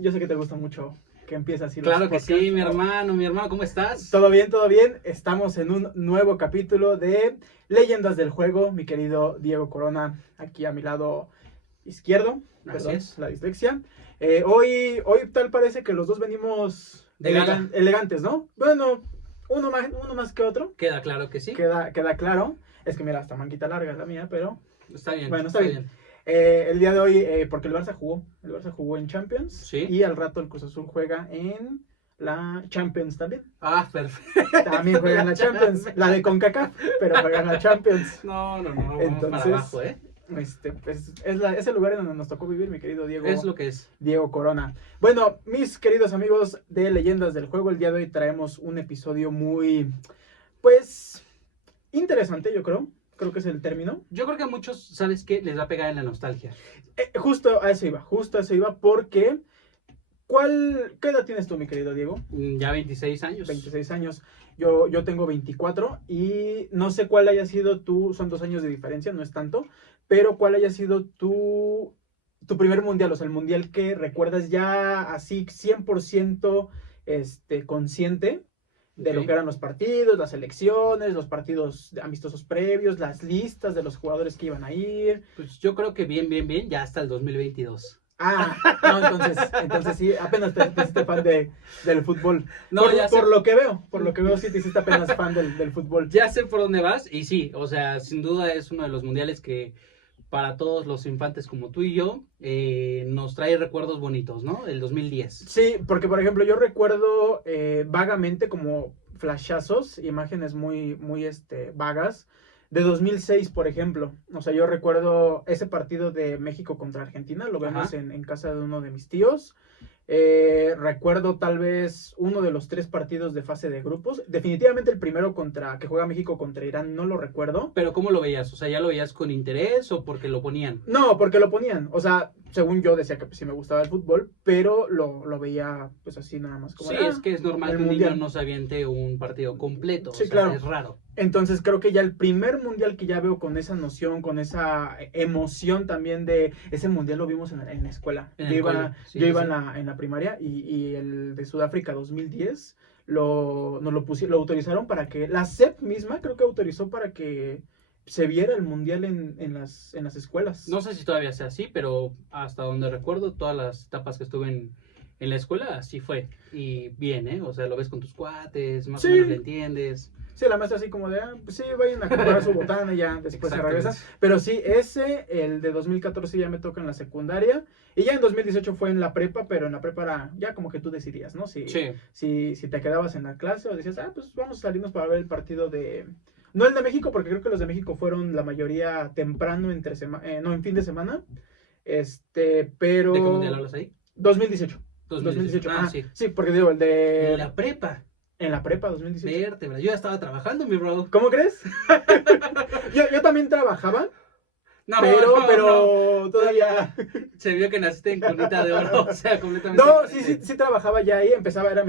Yo sé que te gusta mucho que empiece así los Claro que podcasts. sí, mi hermano, ¿cómo estás? Todo bien, todo bien. Estamos en un nuevo capítulo de Leyendas del Juego. Mi querido Diego Corona, aquí a mi lado izquierdo. Así Perdón, es. la dislexia. Hoy tal parece que los dos venimos De gala. elegantes, ¿no? Bueno, uno más que otro. Queda claro que sí. Queda claro. Es que mira, hasta manquita larga es la mía, pero Está bien. bueno, está bien. El día de hoy, porque el Barça jugó en Champions Sí. y al rato el Cruz Azul juega en la Champions también. Ah, perfecto. También juega en la Champions, la de CONCACAF, pero juega en la Champions. No, vamos Entonces, para abajo, ¿eh? Pues es el lugar en donde nos tocó vivir, mi querido Diego. Es lo que es. Diego Corona. Bueno, mis queridos amigos de Leyendas del Juego, el día de hoy traemos un episodio muy, pues, interesante, yo creo. Creo que es el término. Yo creo que a muchos, ¿sabes qué? Les va a pegar en la nostalgia. Justo a eso iba, porque ¿qué edad tienes tú, mi querido Diego? Ya 26 años. 26 años. Yo tengo 24 y no sé cuál haya sido son 2 años de diferencia, no es tanto, pero cuál haya sido tu primer mundial, o sea, el mundial que recuerdas ya así 100% consciente de lo que eran los partidos, las selecciones, los partidos amistosos previos, las listas de los jugadores que iban a ir. Pues yo creo que bien, ya hasta el 2022. Ah, no, entonces sí, apenas te hiciste fan del fútbol. No, por lo que veo, sí te hiciste apenas fan del fútbol. Ya sé por dónde vas y sí, o sea, sin duda es uno de los mundiales que para todos los infantes como tú y yo nos trae recuerdos bonitos, ¿no? El 2010. Sí, porque por ejemplo yo recuerdo vagamente como flashazos, imágenes muy vagas de 2006, por ejemplo. O sea, yo recuerdo ese partido de México contra Argentina, lo vemos en casa de uno de mis tíos. Recuerdo tal vez uno de los 3 partidos de fase de grupos. Definitivamente el primero que juega México contra Irán, no lo recuerdo. ¿Pero cómo lo veías? O sea, ¿ya lo veías con interés o porque lo ponían? No, porque lo ponían. O sea, según yo decía que pues, sí me gustaba el fútbol, pero lo veía pues así nada más. Como sí, es que es normal que un mundial. niño no se aviente un partido completo. Sí, o sea, claro. Es raro. Entonces creo que ya el primer mundial que ya veo con esa noción, con esa emoción también de ese mundial lo vimos en la escuela. Yo iba en la primaria y el de Sudáfrica 2010 nos lo autorizaron para que la SEP misma creo que autorizó para que se viera el mundial en las escuelas. No sé si todavía sea así, pero hasta donde recuerdo todas las etapas que estuve en la escuela, así fue. Y bien, ¿eh? O sea, lo ves con tus cuates, más o menos le entiendes. Sí, la maestra así como de, pues sí, vayan a comprar su botana y ya después se regresa. Pero sí, el de 2014 ya me toca en la secundaria. Y ya en 2018 fue en la prepa, pero en la prepa era ya como que tú decidías, ¿no? Si te quedabas en la clase o decías, pues vamos a salirnos para ver el partido de... No el de México, porque creo que los de México fueron la mayoría temprano en fin de semana. Pero... ¿De qué mundial hablas ahí? 2018. 2018. Sí. Sí, porque digo, el de... En la prepa. En la prepa, 2018. Vértebra. Yo ya estaba trabajando, mi bro. ¿Cómo crees? yo también trabajaba. Pero todavía... Se vio que naciste en cunita de oro, o sea, completamente... No, sí trabajaba ya ahí, era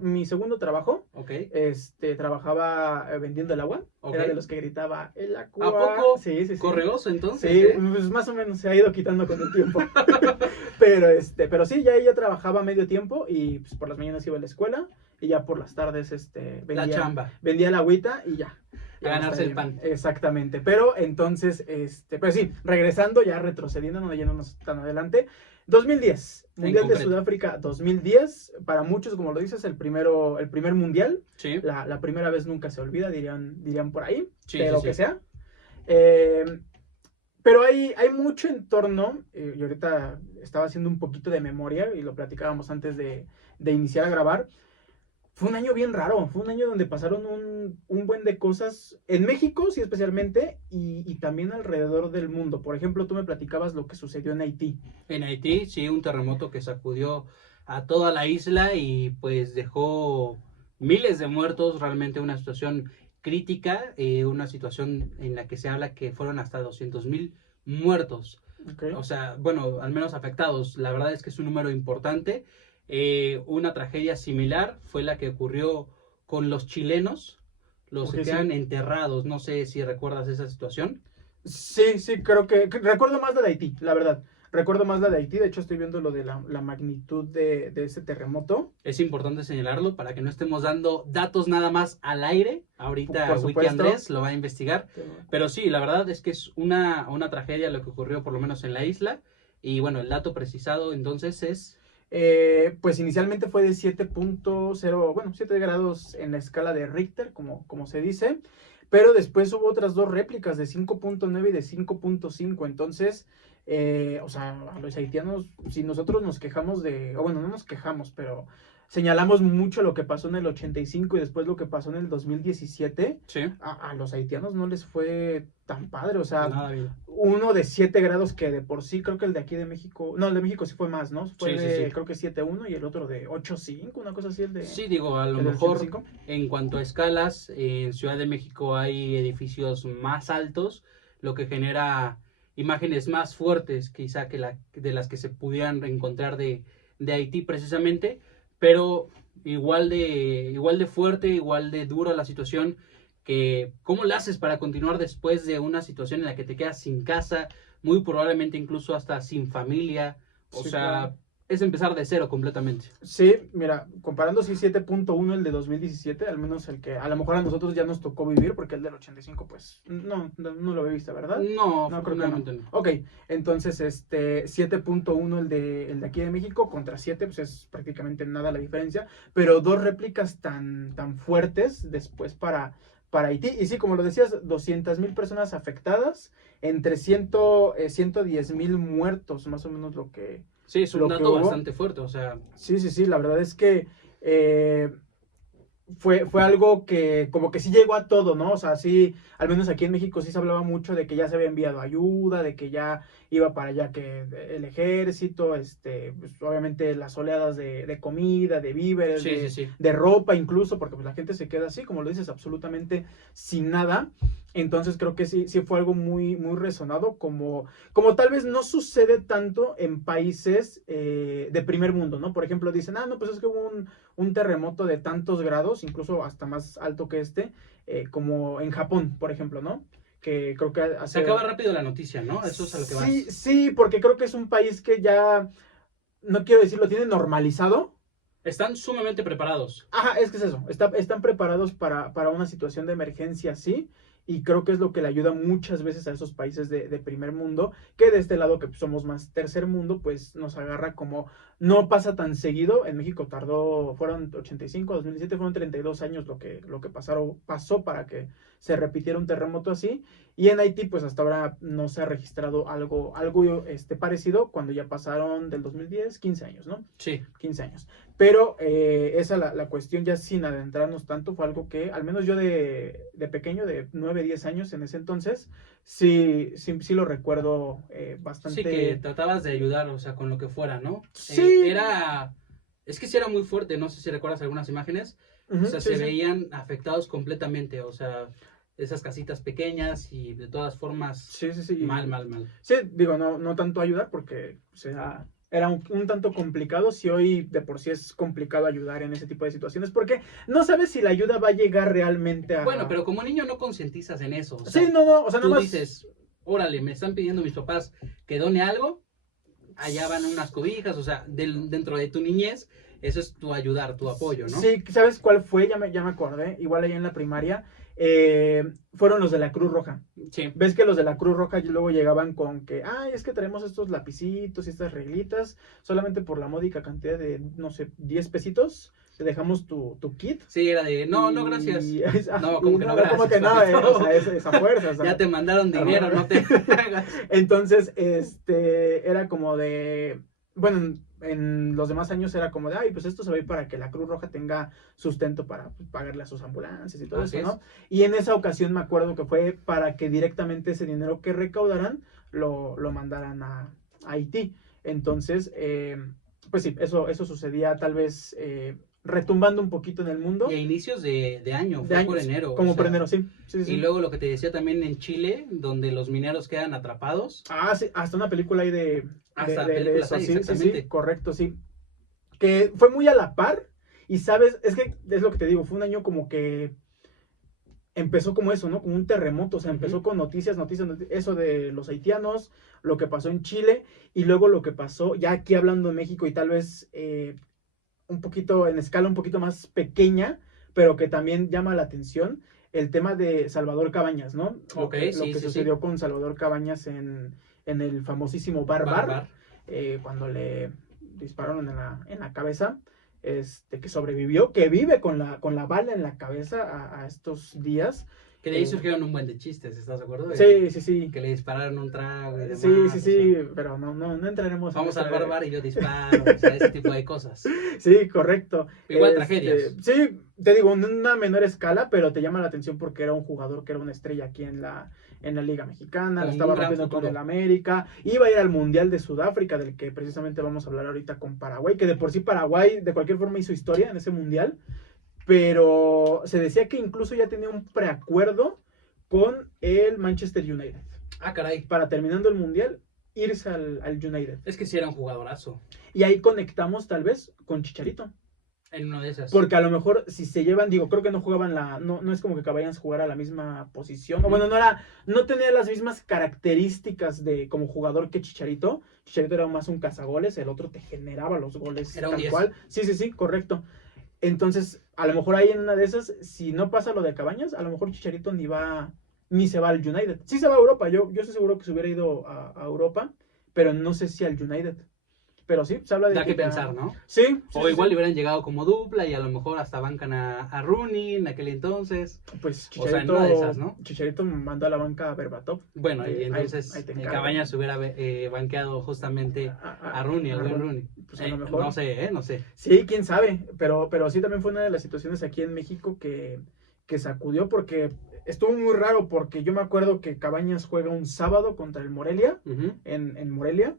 mi segundo trabajo. Ok. Trabajaba vendiendo el agua. Okay. Era de los que gritaba, el agua. ¿A poco? Sí. ¿Correoso entonces? Sí, pues más o menos se ha ido quitando con el tiempo. pero sí, ya ella trabajaba medio tiempo y pues, por las mañanas iba a la escuela y ya por las tardes vendía la agüita y ya. A ganarse el pan. Exactamente. Pero entonces, pues sí, regresando, ya retrocediendo, no yéndonos tan adelante. 2010, Mundial de Sudáfrica 2010. Para muchos, como lo dices, el primer mundial. Sí. La primera vez nunca se olvida, dirían por ahí. Sí, pero que sea. Pero hay mucho en torno. Y ahorita estaba haciendo un poquito de memoria y lo platicábamos antes de iniciar a grabar. Fue un año bien raro, fue un año donde pasaron un buen de cosas en México, sí, especialmente, y también alrededor del mundo. Por ejemplo, tú me platicabas lo que sucedió en Haití. En Haití, sí, un terremoto que sacudió a toda la isla y pues dejó miles de muertos, realmente una situación crítica, una situación en la que se habla que fueron hasta 200,000 muertos. Okay. O sea, bueno, al menos afectados. La verdad es que es un número importante. Una tragedia similar fue la que ocurrió con los chilenos, que quedan enterrados. No sé si recuerdas esa situación. Sí, creo que recuerdo más de Haití, la verdad. recuerdo más la de Haití, de hecho estoy viendo lo de la magnitud de ese terremoto. Es importante señalarlo para que no estemos dando datos nada más al aire. Ahorita Por Wiki supuesto. Andrés lo va a investigar. Pero sí, la verdad es que es una tragedia lo que ocurrió por lo menos en la isla. Y bueno, el dato precisado entonces es... Pues inicialmente fue de 7.0, bueno, 7 grados en la escala de Richter, como se dice, pero después hubo otras dos réplicas de 5.9 y de 5.5, entonces, o sea, a los haitianos, si nosotros nos quejamos o bueno, no nos quejamos, pero señalamos mucho lo que pasó en el 85 y después lo que pasó en el 2017, Sí. a los haitianos no les fue tan padre, o sea, Nada bien. uno de 7 grados que de por sí, creo que el de aquí de México, no, el de México sí fue más, ¿no? Fue Sí. creo que 7.1 y el otro de 8.5, una cosa así, el de... Sí, digo, a lo el del mejor 85. en cuanto a escalas, en Ciudad de México hay edificios más altos, lo que genera imágenes más fuertes quizá de las que se pudieran encontrar de Haití precisamente, pero igual de fuerte, igual de dura la situación, que ¿cómo le haces para continuar después de una situación en la que te quedas sin casa, muy probablemente incluso hasta sin familia? O Sí, sea, claro. es empezar de cero completamente. Sí, mira, comparando sí 7.1 el de 2017, al menos el que a lo mejor a nosotros ya nos tocó vivir, porque el del 85 pues no lo había visto, ¿verdad? No, No, creo que no. afortunadamente no. Ok, entonces 7.1 el de aquí de México contra 7, pues es prácticamente nada la diferencia, pero dos réplicas tan fuertes después para Haití. Y sí, como lo decías, 200,000 personas afectadas, entre 110,000 muertos, más o menos lo que... Sí, es un lo que dato hubo. bastante fuerte, o sea, Sí, la verdad es que fue algo que como que sí llegó a todo, ¿no? O sea, sí, al menos aquí en México sí se hablaba mucho de que ya se había enviado ayuda, de que ya iba para allá que el ejército, pues, obviamente las oleadas de comida, de víveres, sí. de ropa incluso, porque pues la gente se queda así, como lo dices, absolutamente sin nada. Entonces creo que sí fue algo muy resonado, como tal vez no sucede tanto en países de primer mundo, ¿no? Por ejemplo, dicen, no, pues es que hubo un terremoto de tantos grados, incluso hasta más alto que como en Japón, por ejemplo, ¿no? Que creo que hace... se acaba rápido la noticia, ¿no? Eso es a lo que vas. Sí, porque creo que es un país que ya, no quiero decirlo, tiene normalizado. Están sumamente preparados. Ajá, es que es eso, están preparados para una situación de emergencia así, y creo que es lo que le ayuda muchas veces a esos países de primer mundo, que de este lado que somos más tercer mundo, pues nos agarra como, no pasa tan seguido. En México fueron 85, 2017, fueron 32 años lo que pasó para que se repitiera un terremoto así, y en Haití pues hasta ahora no se ha registrado algo parecido, cuando ya pasaron del 2010, 15 años, ¿no? Sí. 15 años. Pero esa la cuestión, ya sin adentrarnos tanto, fue algo que, al menos yo de pequeño, de 9, 10 años en ese entonces, sí lo recuerdo bastante. Sí, que tratabas de ayudar, o sea, con lo que fuera, ¿no? Sí. Es que sí era muy fuerte, no sé si recuerdas algunas imágenes, o sea, se veían afectados completamente, o sea, esas casitas pequeñas y de todas formas, Sí. mal. Sí, digo, no tanto ayudar porque, o sea, era un tanto complicado. Si hoy de por sí es complicado ayudar en ese tipo de situaciones, porque no sabes si la ayuda va a llegar realmente a... Bueno, pero como niño no concientizas en eso. O sea, sí, no, o sea, tú nada más... dices, órale, me están pidiendo mis papás que done algo, allá van unas cobijas, o sea, dentro de tu niñez, eso es tu ayudar, tu apoyo, ¿no? Sí, ¿sabes cuál fue? Ya me acordé, igual allá en la primaria, fueron los de la Cruz Roja. Sí. Ves que los de la Cruz Roja luego llegaban con que, es que traemos estos lapicitos y estas reglitas, solamente por la módica cantidad de, no sé, 10 pesitos, te dejamos tu kit. Sí, era de, no, gracias. No, como que no, gracias. Como que no, o sea, esa fuerza. O sea, ya te mandaron dinero, no te hagas. Entonces, era como de, bueno, en los demás años era como de, pues esto se va a ir para que la Cruz Roja tenga sustento para pagarle a sus ambulancias y todo eso, ¿no? Y en esa ocasión me acuerdo que fue para que directamente ese dinero que recaudaran lo mandaran a Haití. Entonces, pues sí, eso sucedía tal vez retumbando un poquito en el mundo. Y a inicios de año, fue por enero. Como por enero, sí. Y luego lo que te decía también en Chile, donde los mineros quedan atrapados. Sí, hasta una película ahí de eso. Sí, correcto, sí. Que fue muy a la par, y sabes, es que es lo que te digo, fue un año como que empezó como eso, ¿no? Como un terremoto, o sea, empezó con noticias, eso de los haitianos, lo que pasó en Chile, y luego lo que pasó, ya aquí hablando de México y tal vez un poquito, en escala un poquito más pequeña, pero que también llama la atención, el tema de Salvador Cabañas, ¿no? Lo que sucedió con Salvador Cabañas en el famosísimo Bar. Cuando le dispararon en la cabeza, que sobrevivió, que vive con la bala en la cabeza a estos días. Que de ahí surgieron un buen de chistes, ¿estás de acuerdo? Sí. Que le dispararon un trago y demás. Sí, pero no entraremos vamos al bar y yo disparo, o sea, ese tipo de cosas. Sí, correcto. Igual tragedias. Sí, te digo, en una menor escala, pero te llama la atención porque era un jugador que era una estrella aquí en la Liga Mexicana, la estaba rompiendo con el América, iba a ir al Mundial de Sudáfrica, del que precisamente vamos a hablar ahorita con Paraguay, que de por sí Paraguay de cualquier forma hizo historia en ese Mundial. Pero se decía que incluso ya tenía un preacuerdo con el Manchester United. Ah, caray. Para terminando el Mundial, irse al United. Es que sí era un jugadorazo. Y ahí conectamos tal vez con Chicharito. En una de esas. Porque a lo mejor si se llevan, creo que no jugaban no es como que Cabañas jugara a la misma posición. O bueno, no tenía las mismas características de como jugador que Chicharito. Chicharito era más un cazagoles, el otro te generaba los goles era un tal 10. cual. Sí, correcto. Entonces, a lo mejor ahí en una de esas, si no pasa lo de Cabañas, a lo mejor Chicharito ni se va al United. Sí se va a Europa, yo estoy seguro que se hubiera ido a Europa, pero no sé si al United. Pero sí, se habla de que pensar, ¿no? Sí. O igual le hubieran llegado como dupla y a lo mejor hasta bancan a Rooney en aquel entonces. Pues Chicharito, o sea, en una de esas, ¿no? Chicharito mandó a la banca a Berbatov. Bueno, y entonces Cabañas hubiera banqueado justamente a Rooney, al buen Rooney. Pues a lo mejor. No sé. Sí, quién sabe, pero sí también fue una de las situaciones aquí en México que sacudió porque estuvo muy raro porque yo me acuerdo que Cabañas juega un sábado contra el Morelia, en Morelia.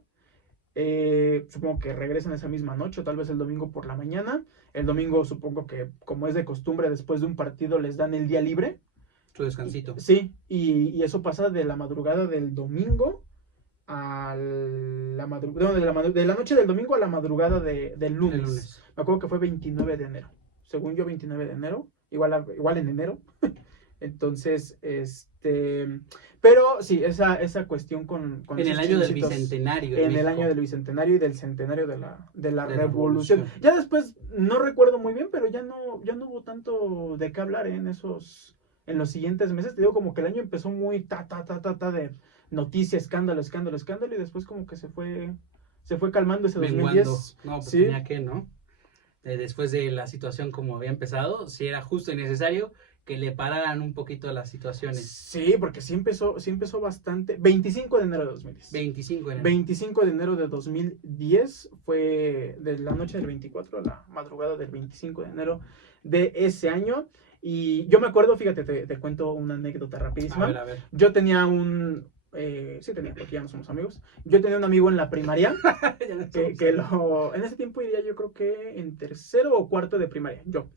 Supongo que regresan esa misma noche o tal vez el domingo por la mañana. El domingo supongo que como es de costumbre después de un partido les dan el día libre. Su descansito. Sí, y eso pasa de la madrugada del domingo a la madrugada de la noche del domingo a la madrugada del lunes. Me acuerdo que fue 29 de enero. Según yo 29 de enero, igual en enero. Entonces, pero sí, esa cuestión con en el año del bicentenario. En el año del bicentenario y del centenario de la revolución. Ya después, no recuerdo muy bien, pero ya no hubo tanto de qué hablar en los siguientes meses. Te digo, como que el año empezó muy de noticia, escándalo, y después como que se fue calmando ese 2010. No, pues ¿sí? Tenía que, ¿no? Después de la situación como había empezado, si era justo y necesario que le pararan un poquito las situaciones. Sí, porque sí empezó bastante. 25 de enero de 2010. 25 de enero de 2010 fue de la noche del 24 a la madrugada del 25 de enero de ese año. Y yo me acuerdo, fíjate, te cuento una anécdota rapidísima. A ver. Yo tenía porque ya no somos amigos. Yo tenía un amigo en la primaria en ese tiempo iría yo creo que en tercero o cuarto de primaria, yo.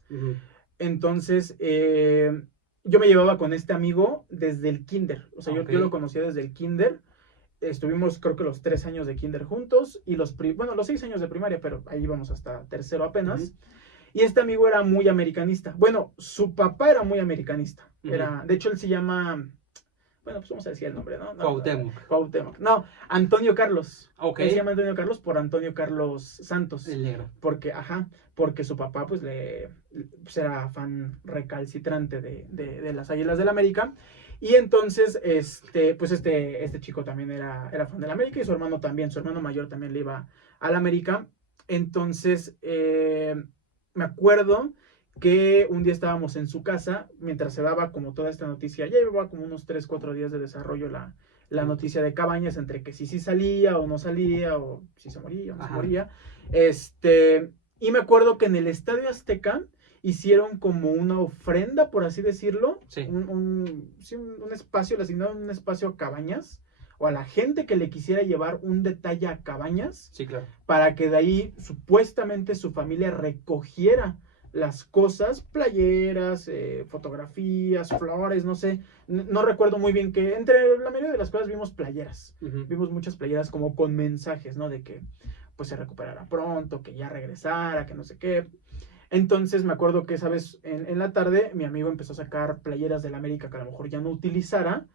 Entonces, yo me llevaba con este amigo desde el kinder. O sea, yo lo conocía desde el kinder. Estuvimos creo que los 3 años de kinder juntos y los 6 años de primaria, pero ahí íbamos hasta tercero apenas. Y este amigo era muy americanista. Bueno, su papá era muy americanista. De hecho, él se llama... Bueno, pues vamos a decir el nombre, ¿no? Cuauhtémoc. No, Antonio Carlos. Él se llama Antonio Carlos por Antonio Carlos Santos. El negro. Porque su papá, pues, era fan recalcitrante de las Águilas del América. Y entonces, este chico también era fan del América y su hermano también. Su hermano mayor también le iba al América. Entonces, me acuerdo que un día estábamos en su casa, mientras se daba como toda esta noticia, ya llevaba como unos 3-4 días de desarrollo la noticia de Cabañas, entre que sí salía o no salía, o si se moría o no se moría. Y me acuerdo que en el Estadio Azteca hicieron como una ofrenda, por así decirlo, un espacio, le asignaron un espacio a Cabañas, o a la gente que le quisiera llevar un detalle a Cabañas, sí, claro, para que de ahí supuestamente su familia recogiera las cosas, playeras, fotografías, flores, no sé, no recuerdo muy bien que entre la mayoría de las cosas vimos playeras, vimos muchas playeras como con mensajes, ¿no? De que pues se recuperara pronto, que ya regresara, que no sé qué. Entonces me acuerdo que esa vez en la tarde mi amigo empezó a sacar playeras del América que a lo mejor ya no utilizara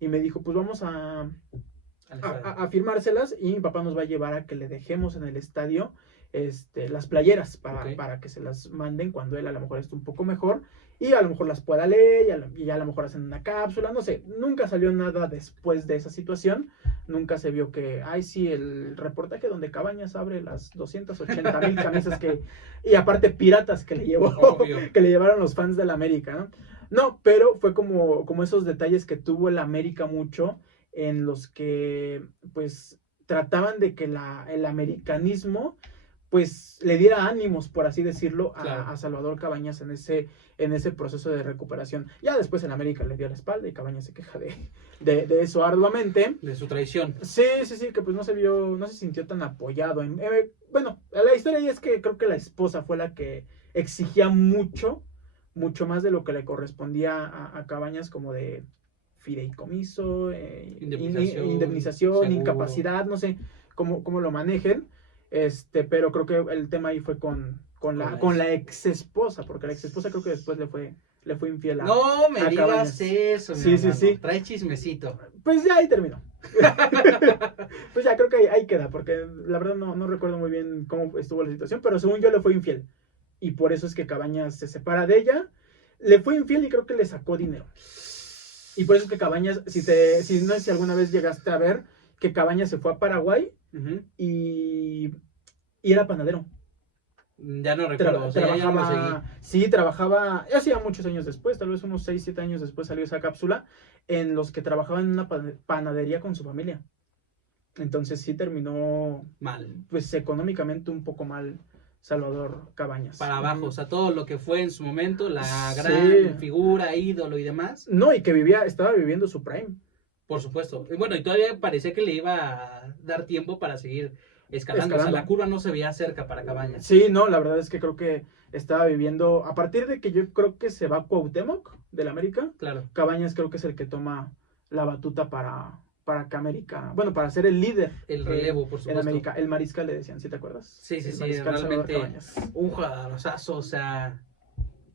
y me dijo, pues vamos a firmárselas y mi papá nos va a llevar a que le dejemos en el estadio las playeras para que se las manden cuando él a lo mejor esté un poco mejor y a lo mejor las pueda leer y a lo mejor hacen una cápsula, no sé, nunca salió nada después de esa situación, nunca se vio que, ay sí, el reportaje donde Cabañas abre las 280,000 camisas y aparte piratas que le que le llevaron los fans del América, ¿no? No, pero fue como esos detalles que tuvo el América mucho en los que pues trataban de que el americanismo pues le diera ánimos, por así decirlo, a Salvador Cabañas en ese proceso de recuperación. Ya después en América le dio la espalda y Cabañas se queja de eso arduamente. De su traición. Sí, que pues no se sintió tan apoyado. Bueno, la historia es que creo que la esposa fue la que exigía mucho más de lo que le correspondía a Cabañas, como de fideicomiso, indemnización, seguro, incapacidad, no sé cómo lo manejen. Pero creo que el tema ahí fue con la ex esposa, porque la ex esposa creo que después le fue infiel a No me digas Cabañas. eso, Sí. Trae chismecito. Pues ya ahí terminó. Pues ya creo que ahí queda, porque la verdad no recuerdo muy bien cómo estuvo la situación, pero según yo le fue infiel. Y por eso es que Cabañas se separa de ella. Le fue infiel y creo que le sacó dinero. Y por eso es que Cabañas, si alguna vez llegaste a ver, que Cabañas se fue a Paraguay y era panadero. Ya no recuerdo, trabajaba, hacía muchos años después, tal vez unos 6, 7 años después salió esa cápsula, en los que trabajaba en una panadería con su familia. Entonces sí terminó mal, pues económicamente un poco mal Salvador Cabañas. Para abajo, o sea, todo lo que fue en su momento, la gran figura, ídolo y demás. No, y que estaba viviendo su prime. Por supuesto. Y bueno, y todavía parecía que le iba a dar tiempo para seguir escalando. O sea, la curva no se veía cerca para Cabañas. Sí, no, la verdad es que creo que estaba viviendo, a partir de que yo creo que se va Cuauhtémoc del América, claro. Cabañas creo que es el que toma la batuta para que América, bueno, para ser el líder. El relevo, por supuesto. En América, el mariscal le decían, ¿sí te acuerdas? Sí, realmente un jugadorazo, o sea,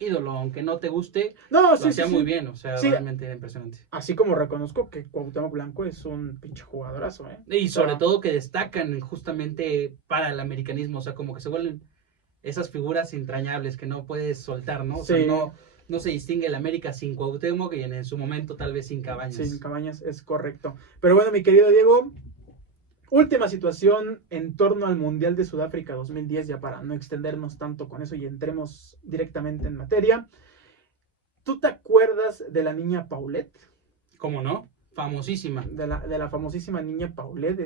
ídolo, aunque no te guste, lo hacía muy bien, o sea, realmente era impresionante. Así como reconozco que Cuauhtémoc Blanco es un pinche jugadorazo, Y sobre todo que destacan justamente para el americanismo, o sea, como que se vuelven esas figuras entrañables que no puedes soltar, ¿no? O sea, no se distingue el América sin Cuauhtémoc y en su momento tal vez sin Cabañas. Sin Cabañas, es correcto. Pero bueno, mi querido Diego, última situación en torno al Mundial de Sudáfrica 2010, ya para no extendernos tanto con eso y entremos directamente en materia. ¿Tú te acuerdas de la niña Paulette? ¿Cómo no? Famosísima. De la famosísima niña Paulette,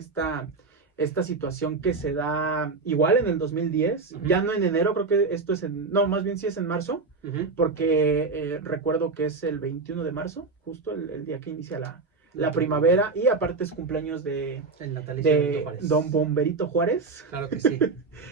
esta situación que se da igual en el 2010, ya no en enero, creo que esto es más bien sí es en marzo, porque recuerdo que es el 21 de marzo, justo el día que inicia la primavera, y aparte es cumpleaños de Don Bomberito Juárez. Claro que sí.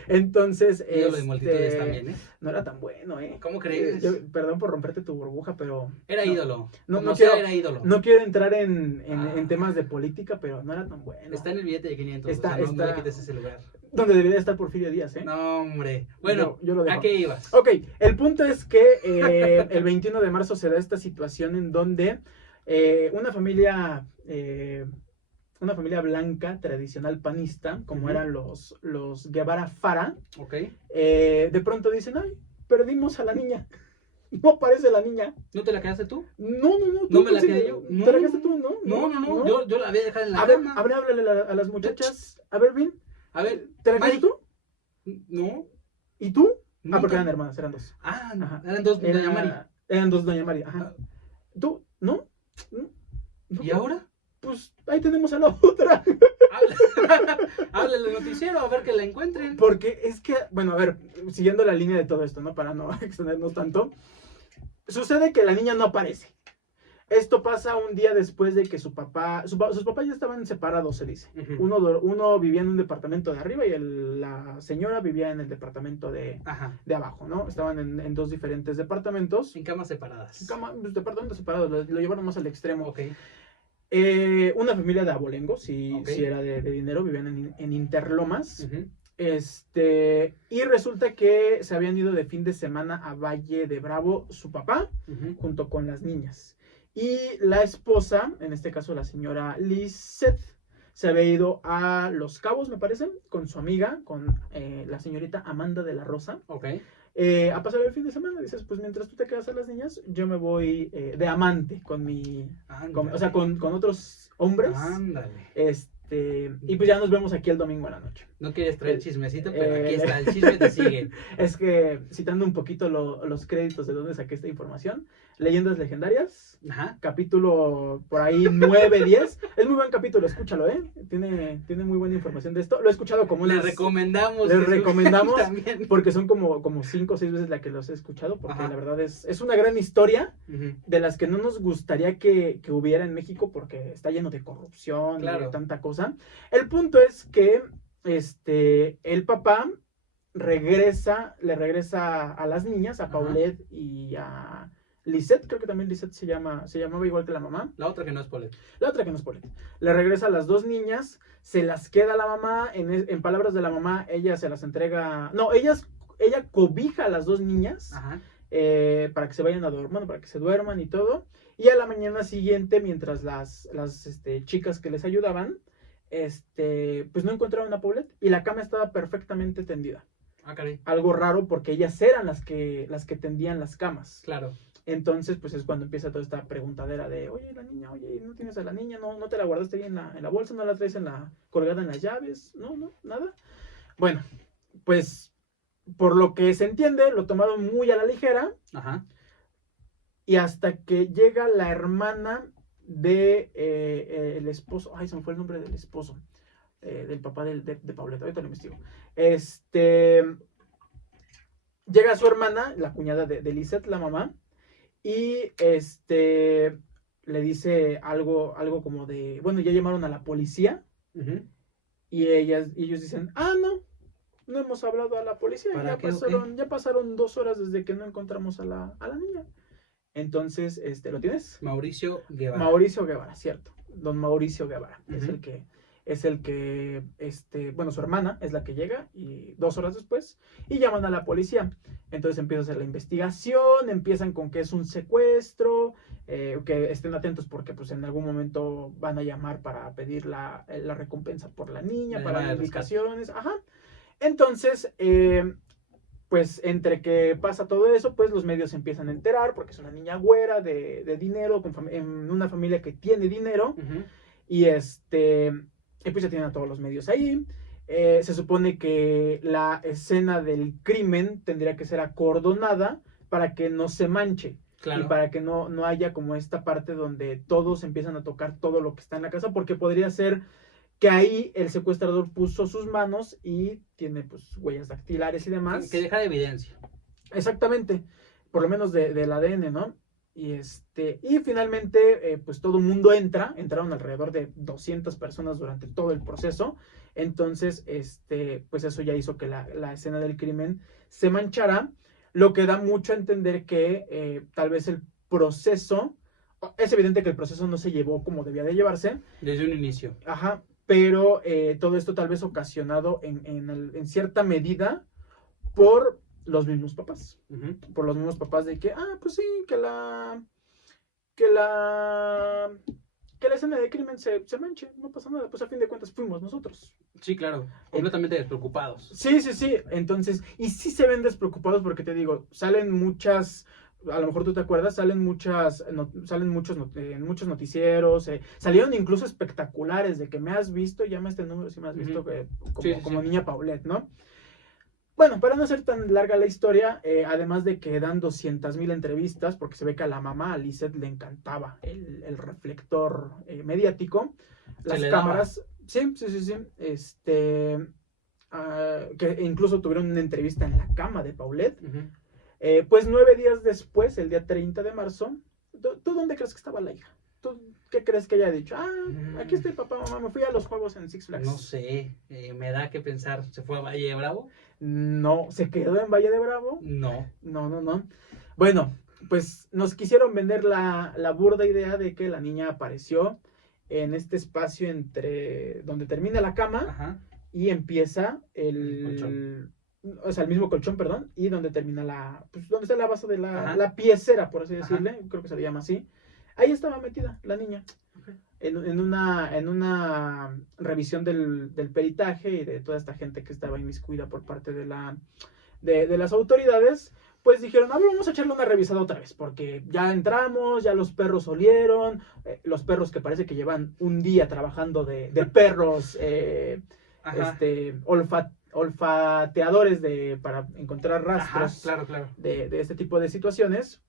Entonces, de multitudes también, ¿eh? No era tan bueno, ¿eh? ¿Cómo crees? Perdón por romperte tu burbuja, pero... Era ídolo. Era ídolo. No quiero entrar en temas de política, pero no era tan bueno. Está en el billete de 500, no le quites ese lugar. Donde debería estar Porfirio Díaz, ¿eh? No, hombre. Bueno, yo lo dejo. ¿A qué ibas? Ok, el punto es que el 21 de marzo se da esta situación en donde una familia blanca tradicional panista, como eran los Guevara Fara, de pronto dicen, ay, perdimos a la niña. No aparece la niña. ¿No te la quedaste tú? No. ¿No me la quedé yo? ¿Te la quedaste tú? No. Yo la había dejado en la cama. A ver, háblale a las muchachas. A ver, Vin. A ver, ¿te la quedaste tú? No. ¿Y tú? No, porque eran hermanas, eran dos. Ajá. Eran dos Doña Mari. Eran dos Doña Mari, ajá. ¿Tú? ¿No? ¿Y ahora? Pues ahí tenemos a la otra. Háblale al noticiero a ver que la encuentren. Porque es que, bueno, a ver, siguiendo la línea de todo esto, ¿no? Para no extendernos tanto. Sucede que la niña no aparece. Esto pasa un día después de que sus papás ya estaban separados, se dice. Uno vivía en un departamento de arriba y la señora vivía en el departamento de abajo, ¿no? Estaban en dos diferentes departamentos. En camas separadas. Departamentos separados, lo llevaron más al extremo. Okay. Una familia de abolengo, si era de dinero, vivían en Interlomas. Y resulta que se habían ido de fin de semana a Valle de Bravo su papá, junto con las niñas. Y la esposa, en este caso la señora Lisette, se había ido a Los Cabos, me parece, con su amiga, con la señorita Amanda de la Rosa. Ok. A pasar el fin de semana. Dices, pues mientras tú te quedas a las niñas, yo me voy de amante con o sea, con otros hombres. Ándale. Y pues ya nos vemos aquí el domingo en la noche. No quieres traer chismecito, pero aquí está, el chisme te sigue. Es que, citando un poquito los créditos de dónde saqué esta información, Leyendas Legendarias, Ajá. capítulo por ahí 9, 10. Es muy buen capítulo, escúchalo, Tiene muy buena información de esto. Lo he escuchado como Les recomendamos también, porque son como 5 o 6 veces la que los he escuchado, porque la verdad es una gran historia de las que no nos gustaría que hubiera en México, porque está lleno de corrupción y de tanta cosa. El punto es que el papá le regresa a las niñas, a Paulette y a Lisette. Creo que también Lisette se llamaba igual que la mamá. La otra que no es Paulette. Le regresa a las 2 niñas, se las queda la mamá, en palabras de la mamá, ella se las entrega, no, ella cobija a las 2 niñas. Para que se vayan a dormir, para que se duerman y todo. Y a la mañana siguiente, mientras las chicas que les ayudaban, pues no encontraron a Paulette y la cama estaba perfectamente tendida. Caray. Algo raro, porque ellas eran las que tendían las camas. Claro. Entonces, pues es cuando empieza toda esta preguntadera de, oye, la niña, oye, ¿no tienes a la niña? ¿No te la guardaste ahí en la bolsa? ¿No la traes colgada en las llaves? No, nada. Bueno, pues por lo que se entiende, lo tomaron muy a la ligera. Ajá. Y hasta que llega la hermana de el esposo, ay, se me fue el nombre del esposo, del papá de Paulette, ahorita lo investigo. Llega su hermana, la cuñada de Lisette, la mamá, y le dice algo como de, bueno, ya llamaron a la policía. Y ellos dicen, no hemos hablado a la policía, ya pasaron 2 horas desde que no encontramos a la niña. Entonces, ¿lo tienes? Mauricio Guevara, cierto. Don Mauricio Guevara es el que, bueno, su hermana es la que llega y 2 horas después y llaman a la policía. Entonces empieza a hacer la investigación, empiezan con que es un secuestro, que estén atentos porque pues en algún momento van a llamar para pedir la recompensa por la niña, para las indicaciones. Ajá. Entonces, pues entre que pasa todo eso, pues los medios se empiezan a enterar porque es una niña güera de dinero, en una familia que tiene dinero. Y pues ya tienen a todos los medios ahí. Se supone que la escena del crimen tendría que ser acordonada para que no se manche. Claro. Y para que no haya como esta parte donde todos empiezan a tocar todo lo que está en la casa, porque podría ser que ahí el secuestrador puso sus manos y tiene pues huellas dactilares y demás. Que deja de evidencia. Exactamente, por lo menos del ADN, ¿no? Y finalmente, pues todo el mundo entraron alrededor de 200 personas durante todo el proceso. Entonces, pues eso ya hizo que la escena del crimen se manchara, lo que da mucho a entender que tal vez el proceso, es evidente que el proceso no se llevó como debía de llevarse. Desde un inicio. Ajá, pero todo esto tal vez ocasionado en cierta medida por los mismos papás. Por los mismos papás de que, pues sí, que la escena de crimen se manche, no pasa nada, pues a fin de cuentas fuimos nosotros. Sí, claro, completamente despreocupados. Sí, entonces, y sí se ven despreocupados porque te digo, salen muchas, a lo mejor tú te acuerdas, salen muchos noticieros, salieron incluso espectaculares de que me has visto, llama este número si me has visto, como niña Paulette, ¿no? Bueno, para no hacer tan larga la historia, además de que dan 200,000 entrevistas, porque se ve que a la mamá, a Lisette, le encantaba el reflector mediático, las cámaras, sí, que incluso tuvieron una entrevista en la cama de Paulette. Pues 9 días después, el día 30 de marzo, ¿tú dónde crees que estaba la hija? ¿Tú qué crees que haya dicho? Aquí estoy, papá, mamá, me fui a los juegos en Six Flags. No sé, me da que pensar, ¿se fue a Valle de Bravo? No, ¿se quedó en Valle de Bravo? No. Bueno, pues nos quisieron vender la burda idea de que la niña apareció en este espacio entre donde termina la cama y empieza El colchón. o sea, el mismo colchón, perdón, y donde termina pues donde está la base de Ajá. la piecera, por así Ajá. decirle, creo que se le llama así. Ahí estaba metida la niña. Ok. En una revisión del peritaje y de toda esta gente que estaba inmiscuida por parte de las autoridades, pues dijeron, a ver, vamos a echarle una revisada otra vez, porque ya entramos, ya los perros olieron, los perros que parece que llevan un día trabajando de perros, Ajá. olfateadores para encontrar Ajá, rastros claro, claro. de este tipo de situaciones,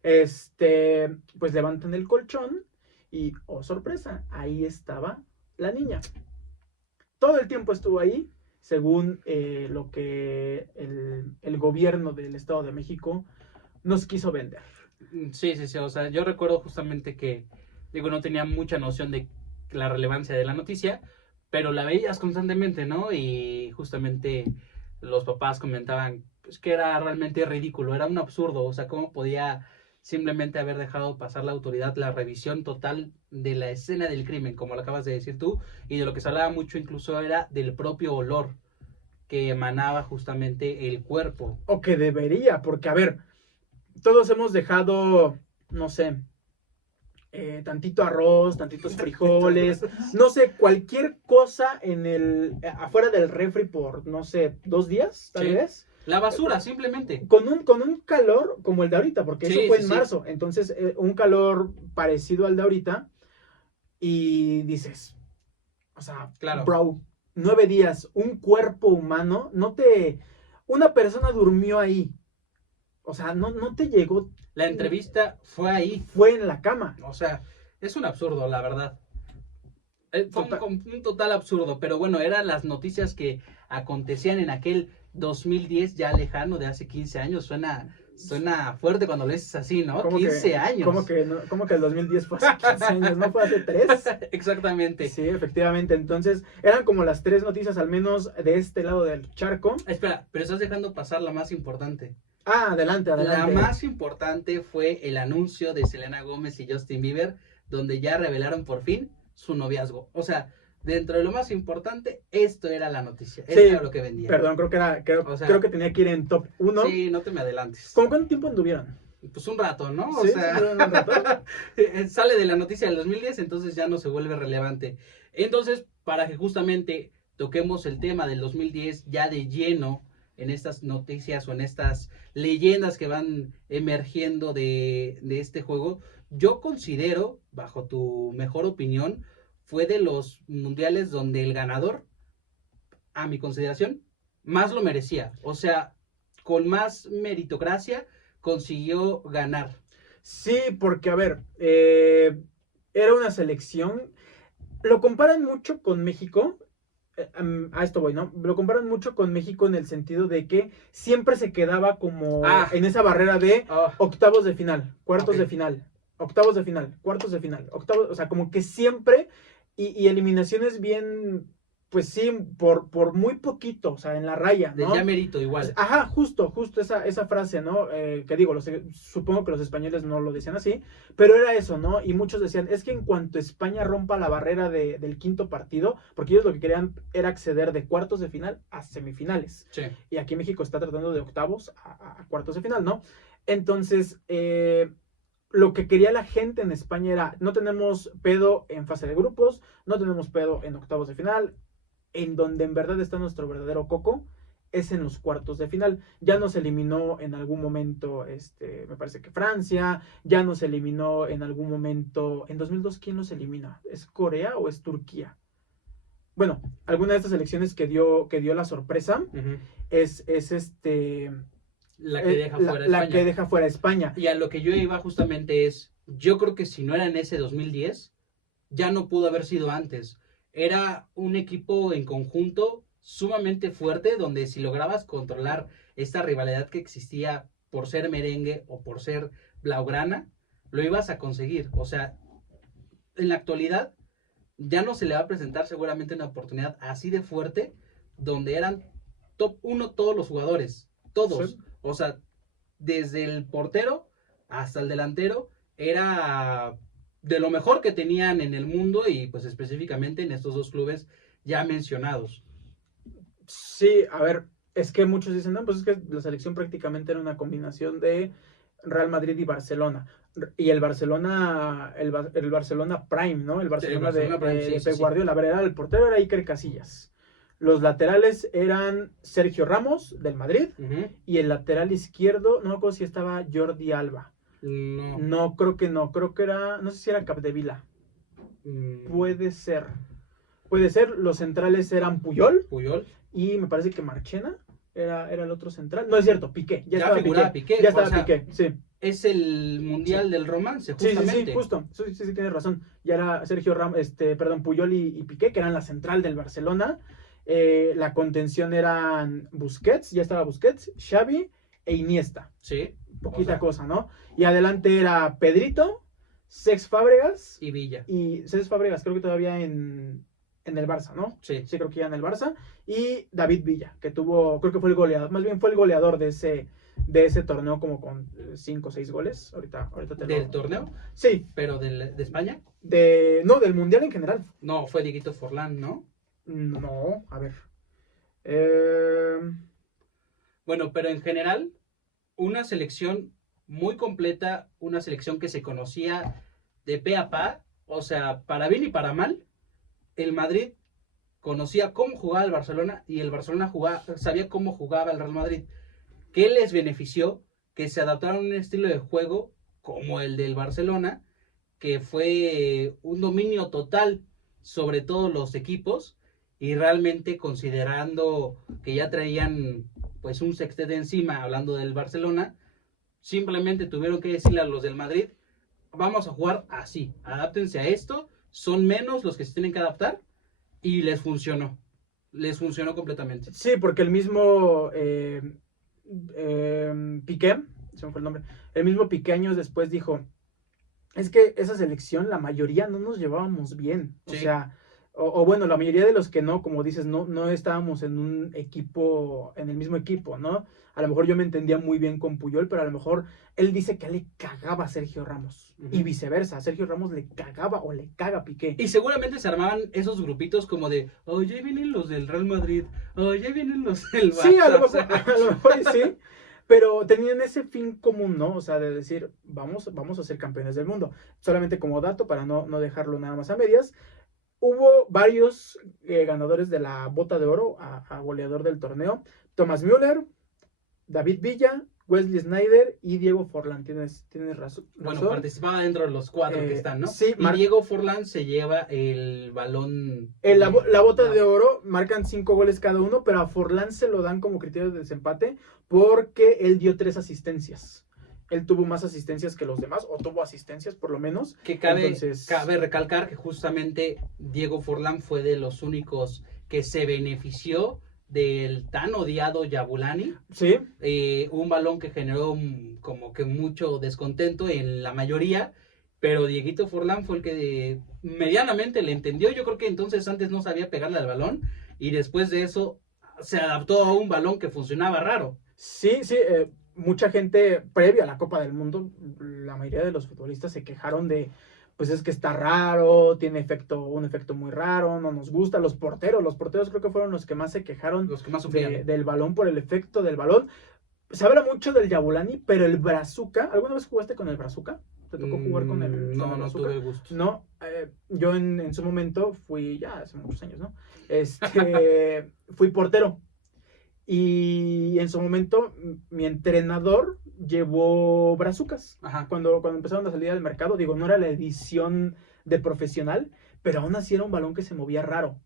pues levantan el colchón y, oh sorpresa, ahí estaba la niña. Todo el tiempo estuvo ahí, según lo que el gobierno del Estado de México nos quiso vender. Sí, sí, sí, o sea, yo recuerdo justamente que, digo, no tenía mucha noción de la relevancia de la noticia, pero la veías constantemente, ¿no? Y justamente los papás comentaban pues, que era realmente ridículo, era un absurdo, o sea, cómo podía simplemente haber dejado pasar la autoridad la revisión total de la escena del crimen, como lo acabas de decir tú, y de lo que se hablaba mucho incluso era del propio olor que emanaba justamente el cuerpo. O que debería, porque a ver, todos hemos dejado, no sé, tantito arroz, tantitos frijoles, no sé, cualquier cosa afuera del refri por, no sé, 2 días, tal Sí. vez. La basura, simplemente. Con un calor como el de ahorita, porque Sí, eso fue sí, en sí. marzo. Entonces, un calor parecido al de ahorita. Y dices, o sea, Claro. bro, 9 días, un cuerpo humano, una persona durmió ahí. O sea, no te llegó. La entrevista fue ahí. Fue en la cama. O sea, es un absurdo, la verdad. Fue Total. un total absurdo, pero bueno, eran las noticias que acontecían en aquel 2010 ya lejano de hace 15 años. Suena fuerte cuando lo dices así, ¿no? 15 años. ¿Cómo que el 2010 fue hace 15 años? ¿No fue hace 3? Exactamente. Sí, efectivamente. Entonces, eran como las 3 noticias, al menos de este lado del charco. Espera, pero estás dejando pasar la más importante. Ah, adelante. La más importante fue el anuncio de Selena Gómez y Justin Bieber, donde ya revelaron por fin su noviazgo. O sea, dentro de lo más importante, esto era la noticia. Esto era lo que vendía. Perdón, creo que tenía que ir en top 1. Sí, no te me adelantes. ¿Con cuánto tiempo anduvieron? Pues un rato, ¿no? Sí, un rato. Sale de la noticia del 2010, entonces ya no se vuelve relevante. Entonces, para que justamente toquemos el tema del 2010 ya de lleno en estas noticias o en estas leyendas que van emergiendo de este juego, yo considero, bajo tu mejor opinión, fue de los mundiales donde el ganador, a mi consideración, más lo merecía. O sea, con más meritocracia consiguió ganar. Sí, porque a ver, era una selección. Lo comparan mucho con México. A esto voy, ¿no? Lo comparan mucho con México en el sentido de que siempre se quedaba como en esa barrera de octavos de final, cuartos de final, octavos de final, cuartos de final, octavos, o sea, como que siempre, y eliminaciones bien, pues sí, por muy poquito, o sea, en la raya, ¿no? De ya mérito igual. Ajá, justo esa frase, ¿no? Que digo, supongo que los españoles no lo decían así, pero era eso, ¿no? Y muchos decían, es que en cuanto España rompa la barrera del quinto partido, porque ellos lo que querían era acceder de cuartos de final a semifinales. Sí. Y aquí México está tratando de octavos a cuartos de final, ¿no? Entonces, lo que quería la gente en España era, no tenemos pedo en fase de grupos, no tenemos pedo en octavos de final, en donde en verdad está nuestro verdadero coco es en los cuartos de final. Ya nos eliminó en algún momento, me parece que Francia, ya nos eliminó en algún momento, en 2002, ¿quién los elimina? ¿Es Corea o es Turquía? Bueno, alguna de estas elecciones que dio la sorpresa es la que deja fuera España. La que deja fuera España. Y a lo que yo iba justamente es, yo creo que si no era en ese 2010, ya no pudo haber sido antes. Era un equipo en conjunto sumamente fuerte, donde si lograbas controlar esta rivalidad que existía por ser merengue o por ser blaugrana, lo ibas a conseguir. O sea, en la actualidad ya no se le va a presentar seguramente una oportunidad así de fuerte, donde eran top 1 todos los jugadores, todos. Sí. O sea, desde el portero hasta el delantero, era de lo mejor que tenían en el mundo y pues específicamente en estos dos clubes ya mencionados. Sí, a ver, es que muchos dicen, no, pues es que la selección prácticamente era una combinación de Real Madrid y Barcelona. Y el Barcelona Prime, ¿no? El El Barcelona Barcelona Prime, sí, de sí, Pep sí. Guardiola. A ver, el portero era Iker Casillas. Los laterales eran Sergio Ramos, del Madrid, Ujú. y el lateral izquierdo, no me acuerdo si estaba Jordi Alba. No. No, creo que era, no sé si era Capdevila. Mm, Puede ser. Puede ser, los centrales eran Puyol Puyol. y me parece que Marchena era el otro central. No es cierto, Piqué, ya Ya estaba figuraba Piqué, Piqué. ya O estaba sea, Piqué, sí. es el Sí, mundial del romance, sí, sí, sí, justamente. justo. Sí, sí, sí, tienes razón. Ya era Sergio Ramos, perdón, Puyol y Piqué, que eran la central del Barcelona. La contención eran Busquets, ya estaba Busquets, Xavi e Iniesta. Sí. O Poquita sea, cosa, ¿no? Y adelante era Pedrito, Cesc Fábregas y Villa. y Cesc Fábregas creo que todavía en el Barça, ¿no? Sí. Sí, creo que ya en el Barça. Y David Villa, que tuvo, creo que fue el goleador, más bien fue el goleador de ese torneo como con 5 o 6 goles. Ahorita te ¿Del lo... torneo? Sí, ¿Pero de España? no, del Mundial en general. No, fue Dieguito Forlán, ¿no? No, a ver. Eh, Bueno, pero en general, una selección muy completa, una selección que se conocía de pe a pa, o sea, para bien y para mal, el Madrid conocía cómo jugaba el Barcelona y el Barcelona sabía cómo jugaba el Real Madrid. ¿Qué les benefició? Que se adaptaron a un estilo de juego como el del Barcelona, que fue un dominio total sobre todos los equipos y realmente considerando que ya traían pues un sextete encima hablando del Barcelona, simplemente tuvieron que decirle a los del Madrid, vamos a jugar así, adáptense a esto, son menos los que se tienen que adaptar y les funcionó completamente. sí, porque el mismo Piqué, se me fue el nombre, el mismo Piqué años después dijo, es que esa selección, la mayoría no nos llevábamos bien. O Sí, sea, o bueno, la mayoría de los que no, como dices, no estábamos en un equipo, en el mismo equipo, ¿no? A lo mejor yo me entendía muy bien con Puyol, pero a lo mejor él dice que le cagaba a Sergio Ramos. Y viceversa, a Sergio Ramos le cagaba o le caga a Piqué. y seguramente se armaban esos grupitos como de, oh, ya vienen los del Real Madrid, oh, ya vienen los del Sí, Barça. O sea, a lo mejor y sí, pero tenían ese fin común, ¿no? O sea, de decir, vamos a ser campeones del mundo. Solamente como dato, para no dejarlo nada más a medias, hubo varios ganadores de la bota de oro a goleador del torneo. Thomas Müller, David Villa, Wesley Sneijder y Diego Forlán. Tienes razón. bueno, participaba dentro de los cuatro que están, ¿no? Sí, Y Diego Forlán se lleva el balón. la bota de oro marcan 5 goles cada uno, pero a Forlán se lo dan como criterio de desempate porque él dio 3 asistencias. Él tuvo más asistencias que los demás, o tuvo asistencias por lo menos. Que cabe recalcar que justamente Diego Forlán fue de los únicos que se benefició del tan odiado Yabulani. Sí. Un balón que generó como que mucho descontento en la mayoría, pero Dieguito Forlán fue el que medianamente le entendió. Yo creo que entonces antes no sabía pegarle al balón y después de eso se adaptó a un balón que funcionaba raro. Sí, sí, mucha gente previa a la Copa del Mundo, la mayoría de los futbolistas se quejaron de, pues es que está raro, tiene un efecto muy raro, no nos gusta. Los porteros creo que fueron los que más se quejaron Los que más sufrían. del balón por el efecto del balón. Se habla mucho del Yabulani, pero el Brazuca, ¿alguna vez jugaste con el Brazuca? ¿Te tocó jugar con el No, no Brazuca? tuve el gusto. No, yo en su momento fui, ya hace muchos años, ¿no? Fui portero. Y en su momento mi entrenador llevó brazucas. Ajá. Cuando empezaron a salir al mercado, digo, no era la edición de profesional, pero aún así era un balón que se movía raro.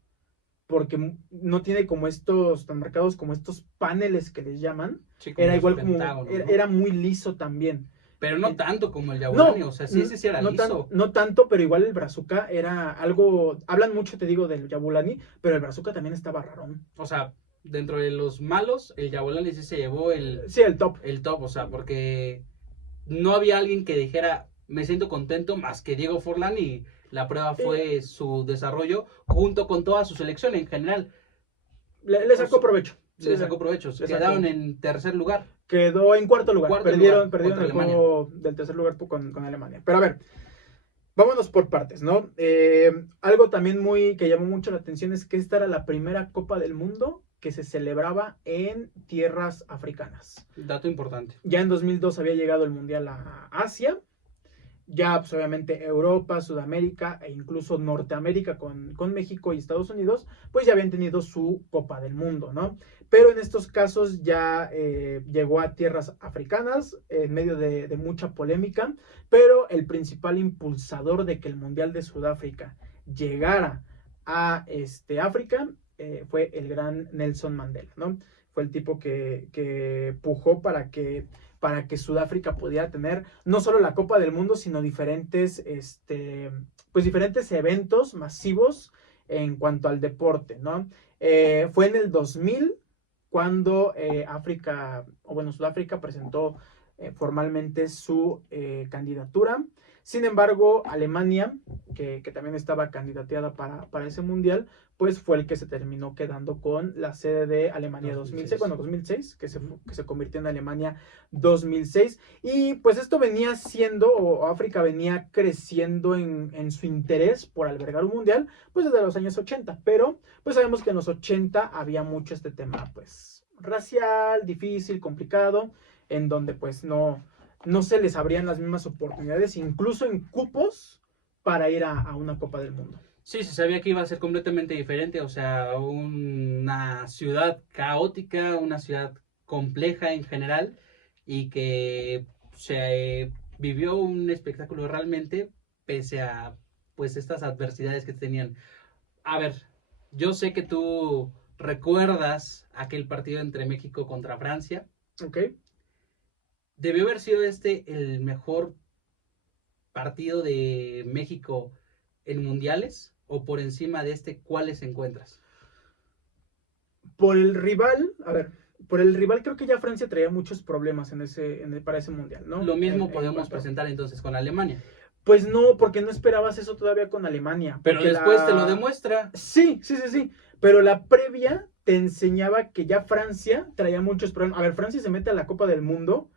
Porque no tiene como estos, tan marcados como estos paneles que les llaman. Sí, como era los igual como, pentágonos, ¿no? era muy liso también. Pero no tanto como el Yabulani, No, o sea, sí, ese sí era liso. no tanto, pero igual el Brazuca era algo, hablan mucho, te digo, del Yabulani, pero el Brazuca también estaba rarón. O sea, dentro de los malos, el Yabulani sí se llevó Sí, el top. el top, o sea, porque no había alguien que dijera, me siento contento más que Diego Forlán y la prueba fue su desarrollo junto con toda su selección en general. Le sacó provecho. Sí, le sacó provecho. Quedaron en tercer lugar. Quedó en cuarto lugar. Perdieron el Alemania. juego del tercer lugar con Alemania. Pero a ver, vámonos por partes, ¿no? Algo también que llamó mucho la atención es que esta era la primera Copa del Mundo que se celebraba en tierras africanas. Dato importante. Ya en 2002 había llegado el Mundial a Asia. Ya, pues obviamente Europa, Sudamérica e incluso Norteamérica con México y Estados Unidos, pues ya habían tenido su Copa del Mundo, ¿no? Pero en estos casos ya llegó a tierras africanas en medio de mucha polémica, pero el principal impulsador de que el Mundial de Sudáfrica llegara a África fue el gran Nelson Mandela, ¿no? Fue el tipo que pujó para que Sudáfrica pudiera tener no solo la Copa del Mundo, sino diferentes eventos masivos en cuanto al deporte, ¿no? Fue en el 2000 cuando Sudáfrica presentó formalmente su candidatura. Sin embargo, Alemania, que también estaba candidateada para ese mundial, pues fue el que se terminó quedando con la sede de Alemania 2006, que se convirtió en Alemania 2006. Y pues esto venía siendo, o África venía creciendo en su interés por albergar un mundial, pues desde los años 80. Pero pues sabemos que en los 80 había mucho este tema, pues racial, difícil, complicado, en donde pues no se les abrían las mismas oportunidades, incluso en cupos, para ir a una Copa del Mundo. Sí, se sabía que iba a ser completamente diferente, o sea, una ciudad caótica, una ciudad compleja en general, y que se vivió un espectáculo realmente, pese a pues estas adversidades que tenían. A ver, yo sé que tú recuerdas aquel partido entre México contra Francia. Ok. ¿Debió haber sido el mejor partido de México en mundiales? ¿O por encima de cuáles encuentras? Por el rival creo que ya Francia traía muchos problemas para ese mundial, ¿no? Lo mismo podemos presentar entonces con Alemania. Pues no, porque no esperabas eso todavía con Alemania. Pero después te lo demuestra. Sí. Pero la previa te enseñaba que ya Francia traía muchos problemas. A ver, Francia se mete a la Copa del Mundo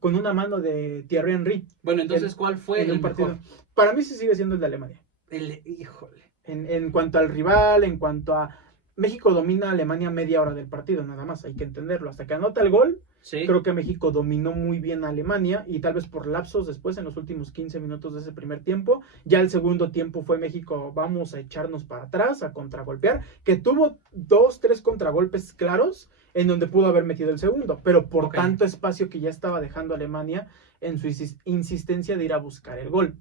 con una mano de Thierry Henry. Bueno, entonces, ¿cuál fue el partido? Mejor? Para mí sí sigue siendo el de Alemania. Híjole. En cuanto al rival, en cuanto a... México domina a Alemania media hora del partido, nada más, hay que entenderlo. Hasta que anota el gol, sí. Creo que México dominó muy bien a Alemania, y tal vez por lapsos después, en los últimos 15 minutos de ese primer tiempo. Ya el segundo tiempo fue México, vamos a echarnos para atrás, a contragolpear, que tuvo 2-3 contragolpes claros, en donde pudo haber metido el segundo, pero por tanto espacio que ya estaba dejando Alemania en su insistencia de ir a buscar el gol.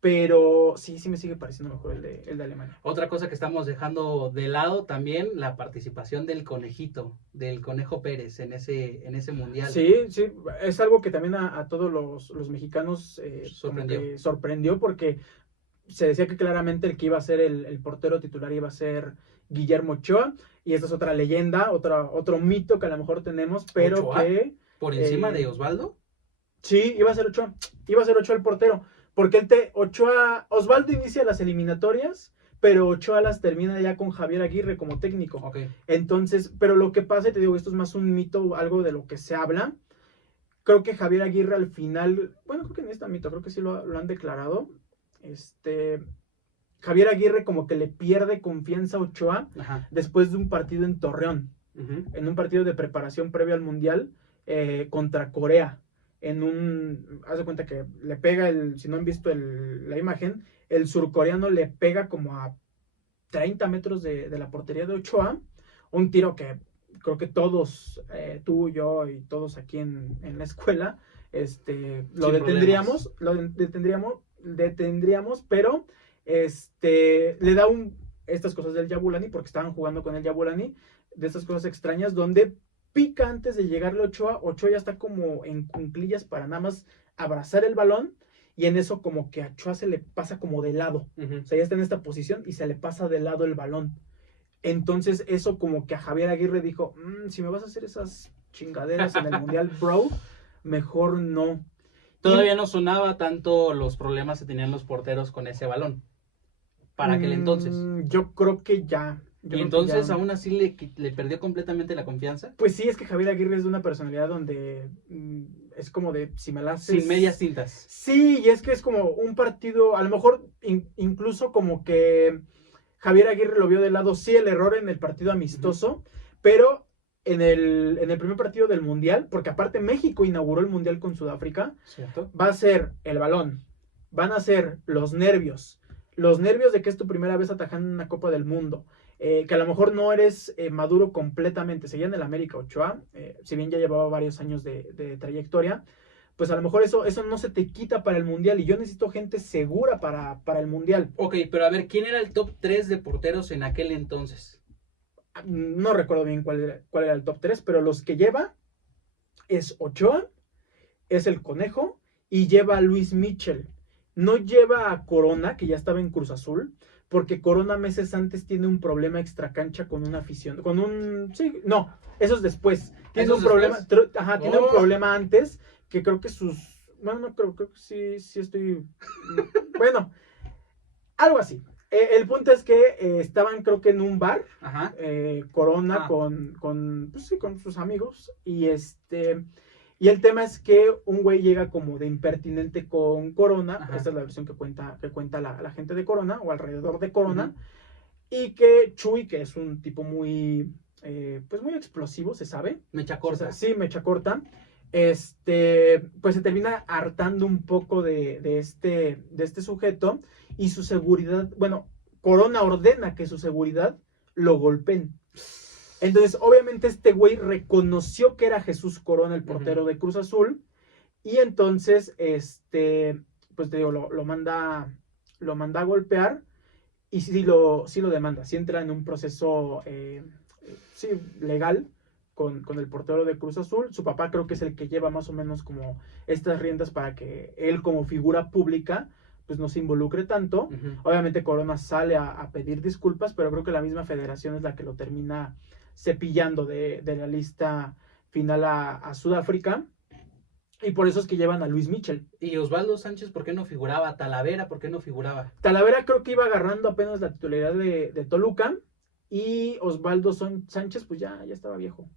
Pero sí me sigue pareciendo mejor el de Alemania. Otra cosa que estamos dejando de lado también, la participación del Conejo Pérez en ese mundial. Sí, es algo que también a todos los mexicanos sorprendió, porque se decía que claramente el que iba a ser el portero titular iba a ser Guillermo Ochoa, y esta es otra leyenda, otro mito que a lo mejor tenemos, pero ¿Ochoa? Que... ¿Por encima de Osvaldo? Sí, iba a ser Ochoa el portero. Porque Osvaldo inicia las eliminatorias, pero Ochoa las termina ya con Javier Aguirre como técnico. Okay. Entonces, pero lo que pasa, y te digo, esto es más un mito, algo de lo que se habla. Creo que Javier Aguirre al final, bueno, creo que en este mito, creo que sí lo han declarado. Javier Aguirre como que le pierde confianza a Ochoa después de un partido en Torreón, en un partido de preparación previo al Mundial contra Corea. Haz de cuenta que le pega si no han visto la imagen, el surcoreano le pega como a 30 metros de la portería de Ochoa, un tiro que creo que todos, tú, yo y todos aquí en la escuela, lo detendríamos, pero le da estas cosas del Yabulani, porque estaban jugando con el Yabulani, de estas cosas extrañas, donde pica antes de llegarle Ochoa ya está como en cunclillas para nada más abrazar el balón, y en eso como que a Ochoa se le pasa como de lado, o sea, ya está en esta posición y se le pasa de lado el balón. Entonces eso como que a Javier Aguirre dijo, si me vas a hacer esas chingaderas en el Mundial, bro, mejor no. Todavía no sonaba tanto los problemas que tenían los porteros con ese balón para aquel entonces. Yo creo que ya. ¿Y entonces aún así le perdió completamente la confianza? Pues sí, es que Javier Aguirre es de una personalidad donde es como de, si me la haces... Sin medias tintas. Sí, y es que es como un partido, a lo mejor incluso como que Javier Aguirre lo vio de lado, sí, el error en el partido amistoso, pero en el primer partido del Mundial, porque aparte México inauguró el Mundial con Sudáfrica, ¿Cierto? va a ser el balón, van a ser los nervios de que es tu primera vez atajando una Copa del Mundo, que a lo mejor no eres maduro completamente. Seguía en el América Ochoa, si bien ya llevaba varios años de trayectoria, pues a lo mejor eso no se te quita para el Mundial, y yo necesito gente segura para el Mundial. Ok, pero a ver, ¿quién era el top 3 de porteros en aquel entonces? No recuerdo bien cuál era el top 3, pero los que lleva es Ochoa, es el Conejo, y lleva a Luis Mitchell. No lleva a Corona, que ya estaba en Cruz Azul, porque Corona meses antes tiene un problema extracancha con una afición, eso es después. Tiene un problema, tiene un problema antes, que creo que creo que sí estoy, bueno, algo así. El punto es que estaban, creo que en un bar, Corona con sus amigos, y el tema es que un güey llega como de impertinente con Corona. Esta es la versión que cuenta la gente de Corona, o alrededor de Corona, y que Chuy, que es un tipo muy, pues muy explosivo, se sabe. Mecha corta. O sea, sí, mecha corta. Pues se termina hartando un poco de este sujeto, y su seguridad, bueno, Corona ordena que su seguridad lo golpeen. Entonces, obviamente, este güey reconoció que era Jesús Corona, el portero de Cruz Azul, y entonces, pues te digo, lo manda a golpear, y sí lo demanda, sí entra en un proceso legal con el portero de Cruz Azul. Su papá creo que es el que lleva más o menos como estas riendas para que él, como figura pública, pues no se involucre tanto. Obviamente Corona sale a pedir disculpas, pero creo que la misma federación es la que lo termina cepillando de la lista final a Sudáfrica, y por eso es que llevan a Luis Mitchell. ¿Y Osvaldo Sánchez por qué no figuraba? ¿¿Talavera por qué no figuraba? Talavera creo que iba agarrando apenas la titularidad de Toluca, y Osvaldo Sánchez pues ya estaba viejo.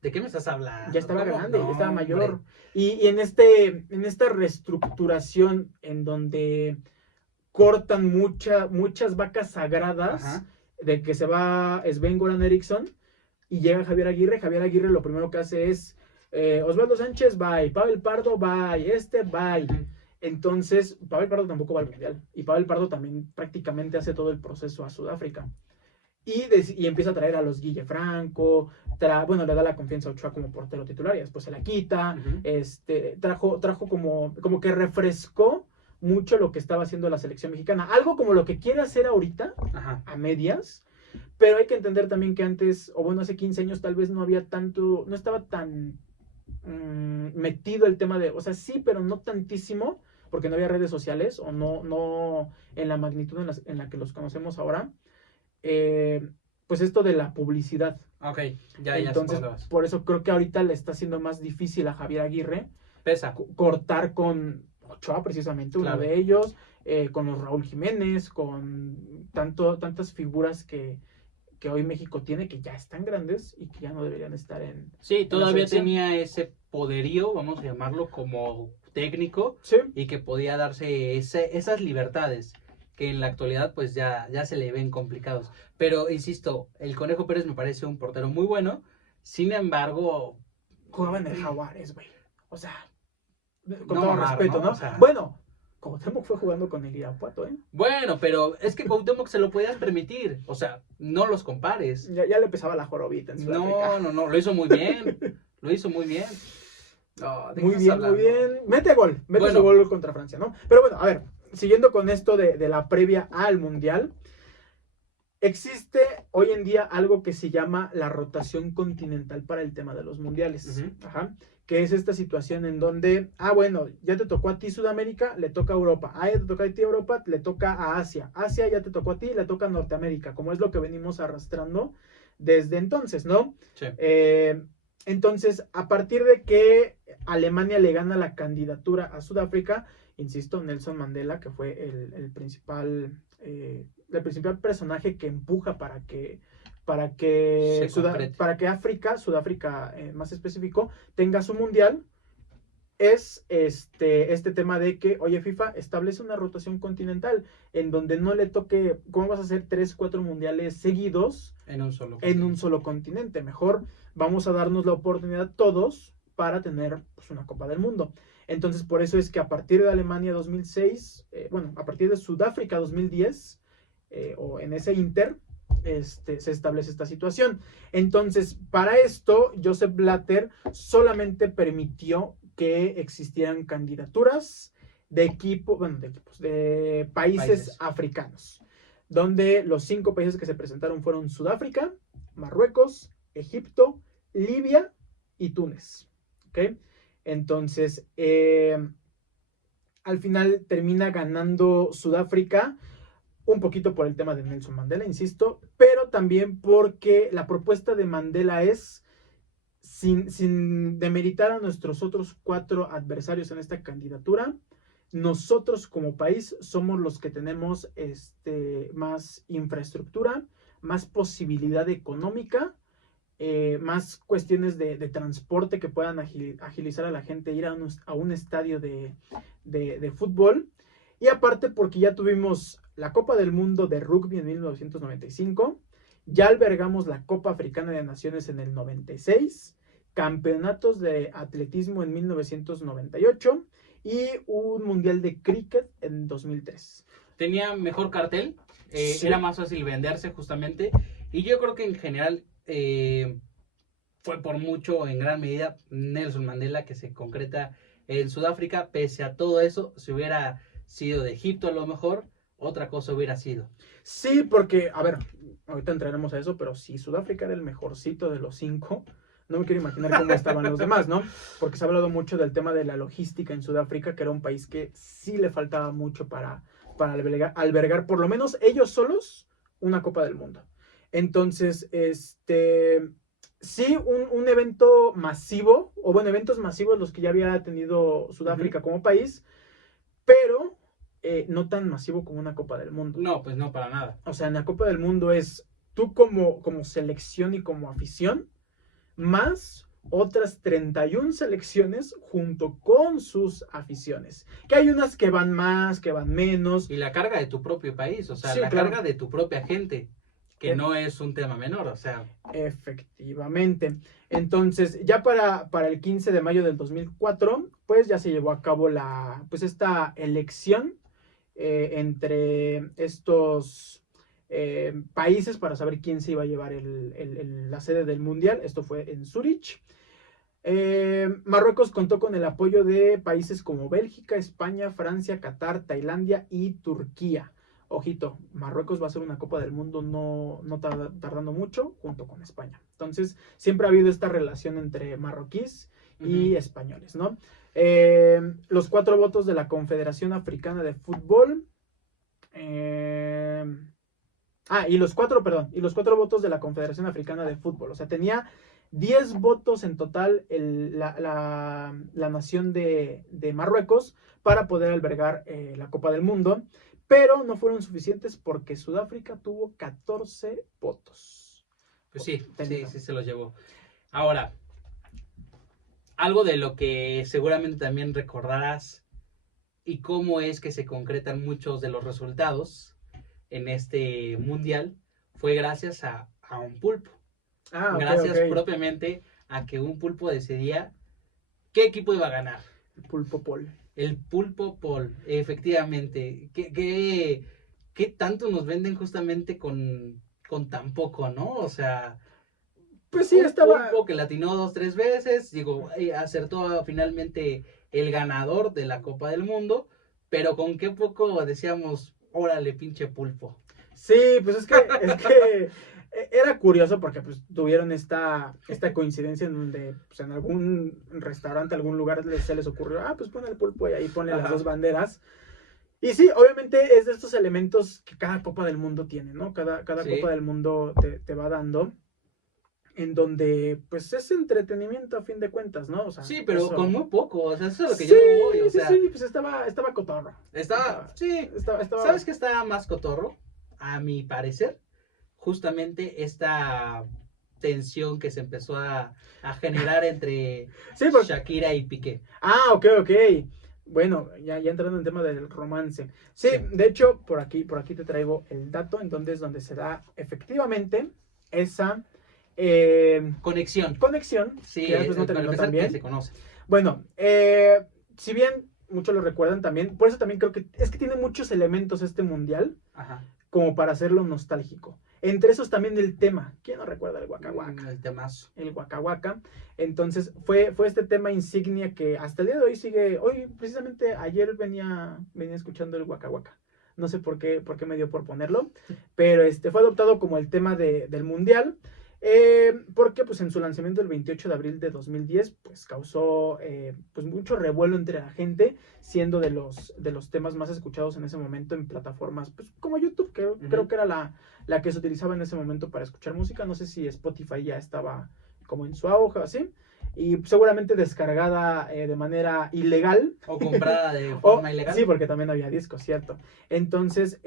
¿De qué me estás hablando? Ya estaba grande, ya estaba mayor. Hombre. Y en esta reestructuración en donde cortan muchas vacas sagradas, de que se va Sven-Goran Eriksson y llega Javier Aguirre lo primero que hace es Osvaldo Sánchez, bye, Pavel Pardo, bye, bye. Entonces, Pavel Pardo tampoco va al Mundial, y Pavel Pardo también prácticamente hace todo el proceso a Sudáfrica. Y empieza a traer a los Guille Franco, le da la confianza a Ochoa como portero titular, y después se la quita. Trajo como que refrescó mucho lo que estaba haciendo la selección mexicana, algo como lo que quiere hacer ahorita, a medias. Pero hay que entender también que antes, o bueno, hace 15 años tal vez no estaba tan metido el tema o sea, sí, pero no tantísimo, porque no había redes sociales, o no en la magnitud en la que los conocemos ahora. Pues esto de la publicidad. Ok, entonces, por eso creo que ahorita le está siendo más difícil a Javier Aguirre cortar con Ochoa, precisamente, claro, uno de ellos, con los Raúl Jiménez, con tantas figuras que hoy México tiene, que ya están grandes y que ya no deberían estar en... Sí, todavía tenía ese poderío, vamos a llamarlo, como técnico, sí, y que podía darse esas libertades, que en la actualidad pues ya se le ven complicados. Pero, insisto, el Conejo Pérez me parece un portero muy bueno. Sin embargo... Jugaba en el Jaguares, güey. O sea, con todo respeto, ¿no? O sea, bueno, Cuauhtémoc fue jugando con el Irapuato, ¿eh? Bueno, pero es que Cuauhtémoc se lo podías permitir. O sea, no los compares. Ya le pesaba la jorobita en Sudáfrica. No, lo hizo muy bien. Lo hizo muy bien. No, muy bien. Mete su gol contra Francia, ¿no? Pero bueno, a ver, siguiendo con esto de la previa al Mundial, existe hoy en día algo que se llama la rotación continental para el tema de los mundiales. Que es esta situación en donde, bueno, ya te tocó a ti Sudamérica, le toca a Europa. Ya te tocó a ti Europa, le toca a Asia. Asia ya te tocó a ti, le toca a Norteamérica, como es lo que venimos arrastrando desde entonces, ¿no? Sí. Entonces, a partir de que Alemania le gana la candidatura a Sudáfrica, insisto, Nelson Mandela, que fue el principal personaje que empuja para que Sudáfrica, más específico, tenga su mundial, es este tema de que, oye, FIFA establece una rotación continental en donde no le toque, ¿cómo vas a hacer 3, 4 mundiales seguidos en un solo continente? Mejor vamos a darnos la oportunidad todos para tener pues, una Copa del Mundo. Entonces, por eso es que a partir de Alemania 2006, a partir de Sudáfrica 2010, o en ese inter, se establece esta situación. Entonces, para esto, Joseph Blatter solamente permitió que existieran candidaturas de países africanos, donde los 5 países que se presentaron fueron Sudáfrica, Marruecos, Egipto, Libia y Túnez. ¿Okay? Entonces, al final termina ganando Sudáfrica, un poquito por el tema de Nelson Mandela, insisto, pero también porque la propuesta de Mandela es, sin demeritar a nuestros otros 4 adversarios en esta candidatura, nosotros como país somos los que tenemos más infraestructura, más posibilidad económica, más cuestiones de transporte que puedan agilizar a la gente ir a un estadio de fútbol. Y aparte porque ya tuvimos la Copa del Mundo de Rugby en 1995, ya albergamos la Copa Africana de Naciones en el 96, campeonatos de atletismo en 1998 y un mundial de cricket en 2003. Tenía mejor cartel, sí. Era más fácil venderse justamente, y yo creo que en general fue por mucho, en gran medida, Nelson Mandela que se concreta en Sudáfrica. Pese a todo eso, si hubiera sido de Egipto a lo mejor, otra cosa hubiera sido. Sí, porque, a ver, ahorita entraremos a eso, pero si Sudáfrica era el mejorcito de los 5, no me quiero imaginar cómo estaban los demás, ¿no? Porque se ha hablado mucho del tema de la logística en Sudáfrica, que era un país que sí le faltaba mucho para albergar, por lo menos ellos solos, una Copa del Mundo. Entonces, sí, un evento masivo, o bueno, eventos masivos los que ya había tenido Sudáfrica como país, pero no tan masivo como una Copa del Mundo. No, pues no, para nada. O sea, en la Copa del Mundo es tú como selección y como afición, más otras 31 selecciones junto con sus aficiones. Que hay unas que van más, que van menos. Y la carga de tu propio país, o sea, sí, carga de tu propia gente, que no es un tema menor, o sea. Efectivamente. Entonces, ya para el 15 de mayo del 2004, pues ya se llevó a cabo esta elección entre estos países para saber quién se iba a llevar la sede del mundial. Esto fue en Zúrich. Marruecos contó con el apoyo de países como Bélgica, España, Francia, Qatar, Tailandia y Turquía. Ojito, Marruecos va a ser una Copa del Mundo no tardando mucho, junto con España. Entonces, siempre ha habido esta relación entre marroquíes y españoles, ¿no? Los 4 votos de la Confederación Africana de Fútbol. Y los 4 votos de la Confederación Africana de Fútbol. O sea, tenía 10 votos en total la nación de Marruecos para poder albergar la Copa del Mundo. Pero no fueron suficientes porque Sudáfrica tuvo 14 votos. Pues sí se los llevó. Ahora, algo de lo que seguramente también recordarás y cómo es que se concretan muchos de los resultados en este mundial fue gracias a un pulpo. Gracias propiamente a que un pulpo decidía qué equipo iba a ganar. El pulpo Paul. El pulpo Paul, efectivamente. ¿Qué tanto nos venden justamente con tan poco, no? O sea, pues sí, estaba... pulpo que latinó 2, 3 veces, acertó finalmente el ganador de la Copa del Mundo, pero con qué poco decíamos, órale, pinche pulpo. Sí, pues es que era curioso porque pues tuvieron esta coincidencia en donde pues, en algún restaurante, algún lugar se les ocurrió, pues pon el pulpo y ahí pone las 2 banderas. Y sí, obviamente es de estos elementos que cada Copa del Mundo tiene, ¿no? Cada sí. Copa del Mundo te va dando, en donde pues es entretenimiento a fin de cuentas, ¿no? O sea, sí, pero con muy poco, o sea, eso es lo que yo voy, o sea. Sí, pues estaba cotorro. Estaba. ¿Sabes qué estaba más cotorro? A mi parecer, justamente esta tensión que se empezó a generar entre Sí, porque... Shakira y Piqué. Ah, ok. Bueno, ya entrando en el tema del romance. Sí, Sí. de hecho, por aquí te traigo el dato en donde es donde se da efectivamente esa Conexión. que ya después no para terminó empezar, tan bien. que se conoce. Bueno, si bien muchos lo recuerdan también, por eso también creo que es que tiene muchos elementos este mundial, Ajá. como para hacerlo nostálgico. Entre esos también el tema. ¿Quién no recuerda el Waka Waka? El temazo. El Waka Waka. Entonces fue este tema insignia que hasta el día de hoy sigue. Hoy, precisamente ayer venía escuchando el Waka Waka. No sé por qué me dio por ponerlo. Pero fue adoptado como el tema del mundial. Porque pues en su lanzamiento el 28 de abril de 2010 pues causó pues mucho revuelo entre la gente, siendo de los temas más escuchados en ese momento en plataformas pues como YouTube, que creo que era la que se utilizaba en ese momento para escuchar música. No sé si Spotify ya estaba como en su auge o así, y seguramente descargada de manera ilegal. O comprada de forma ilegal. Sí, porque también había discos, cierto. Entonces,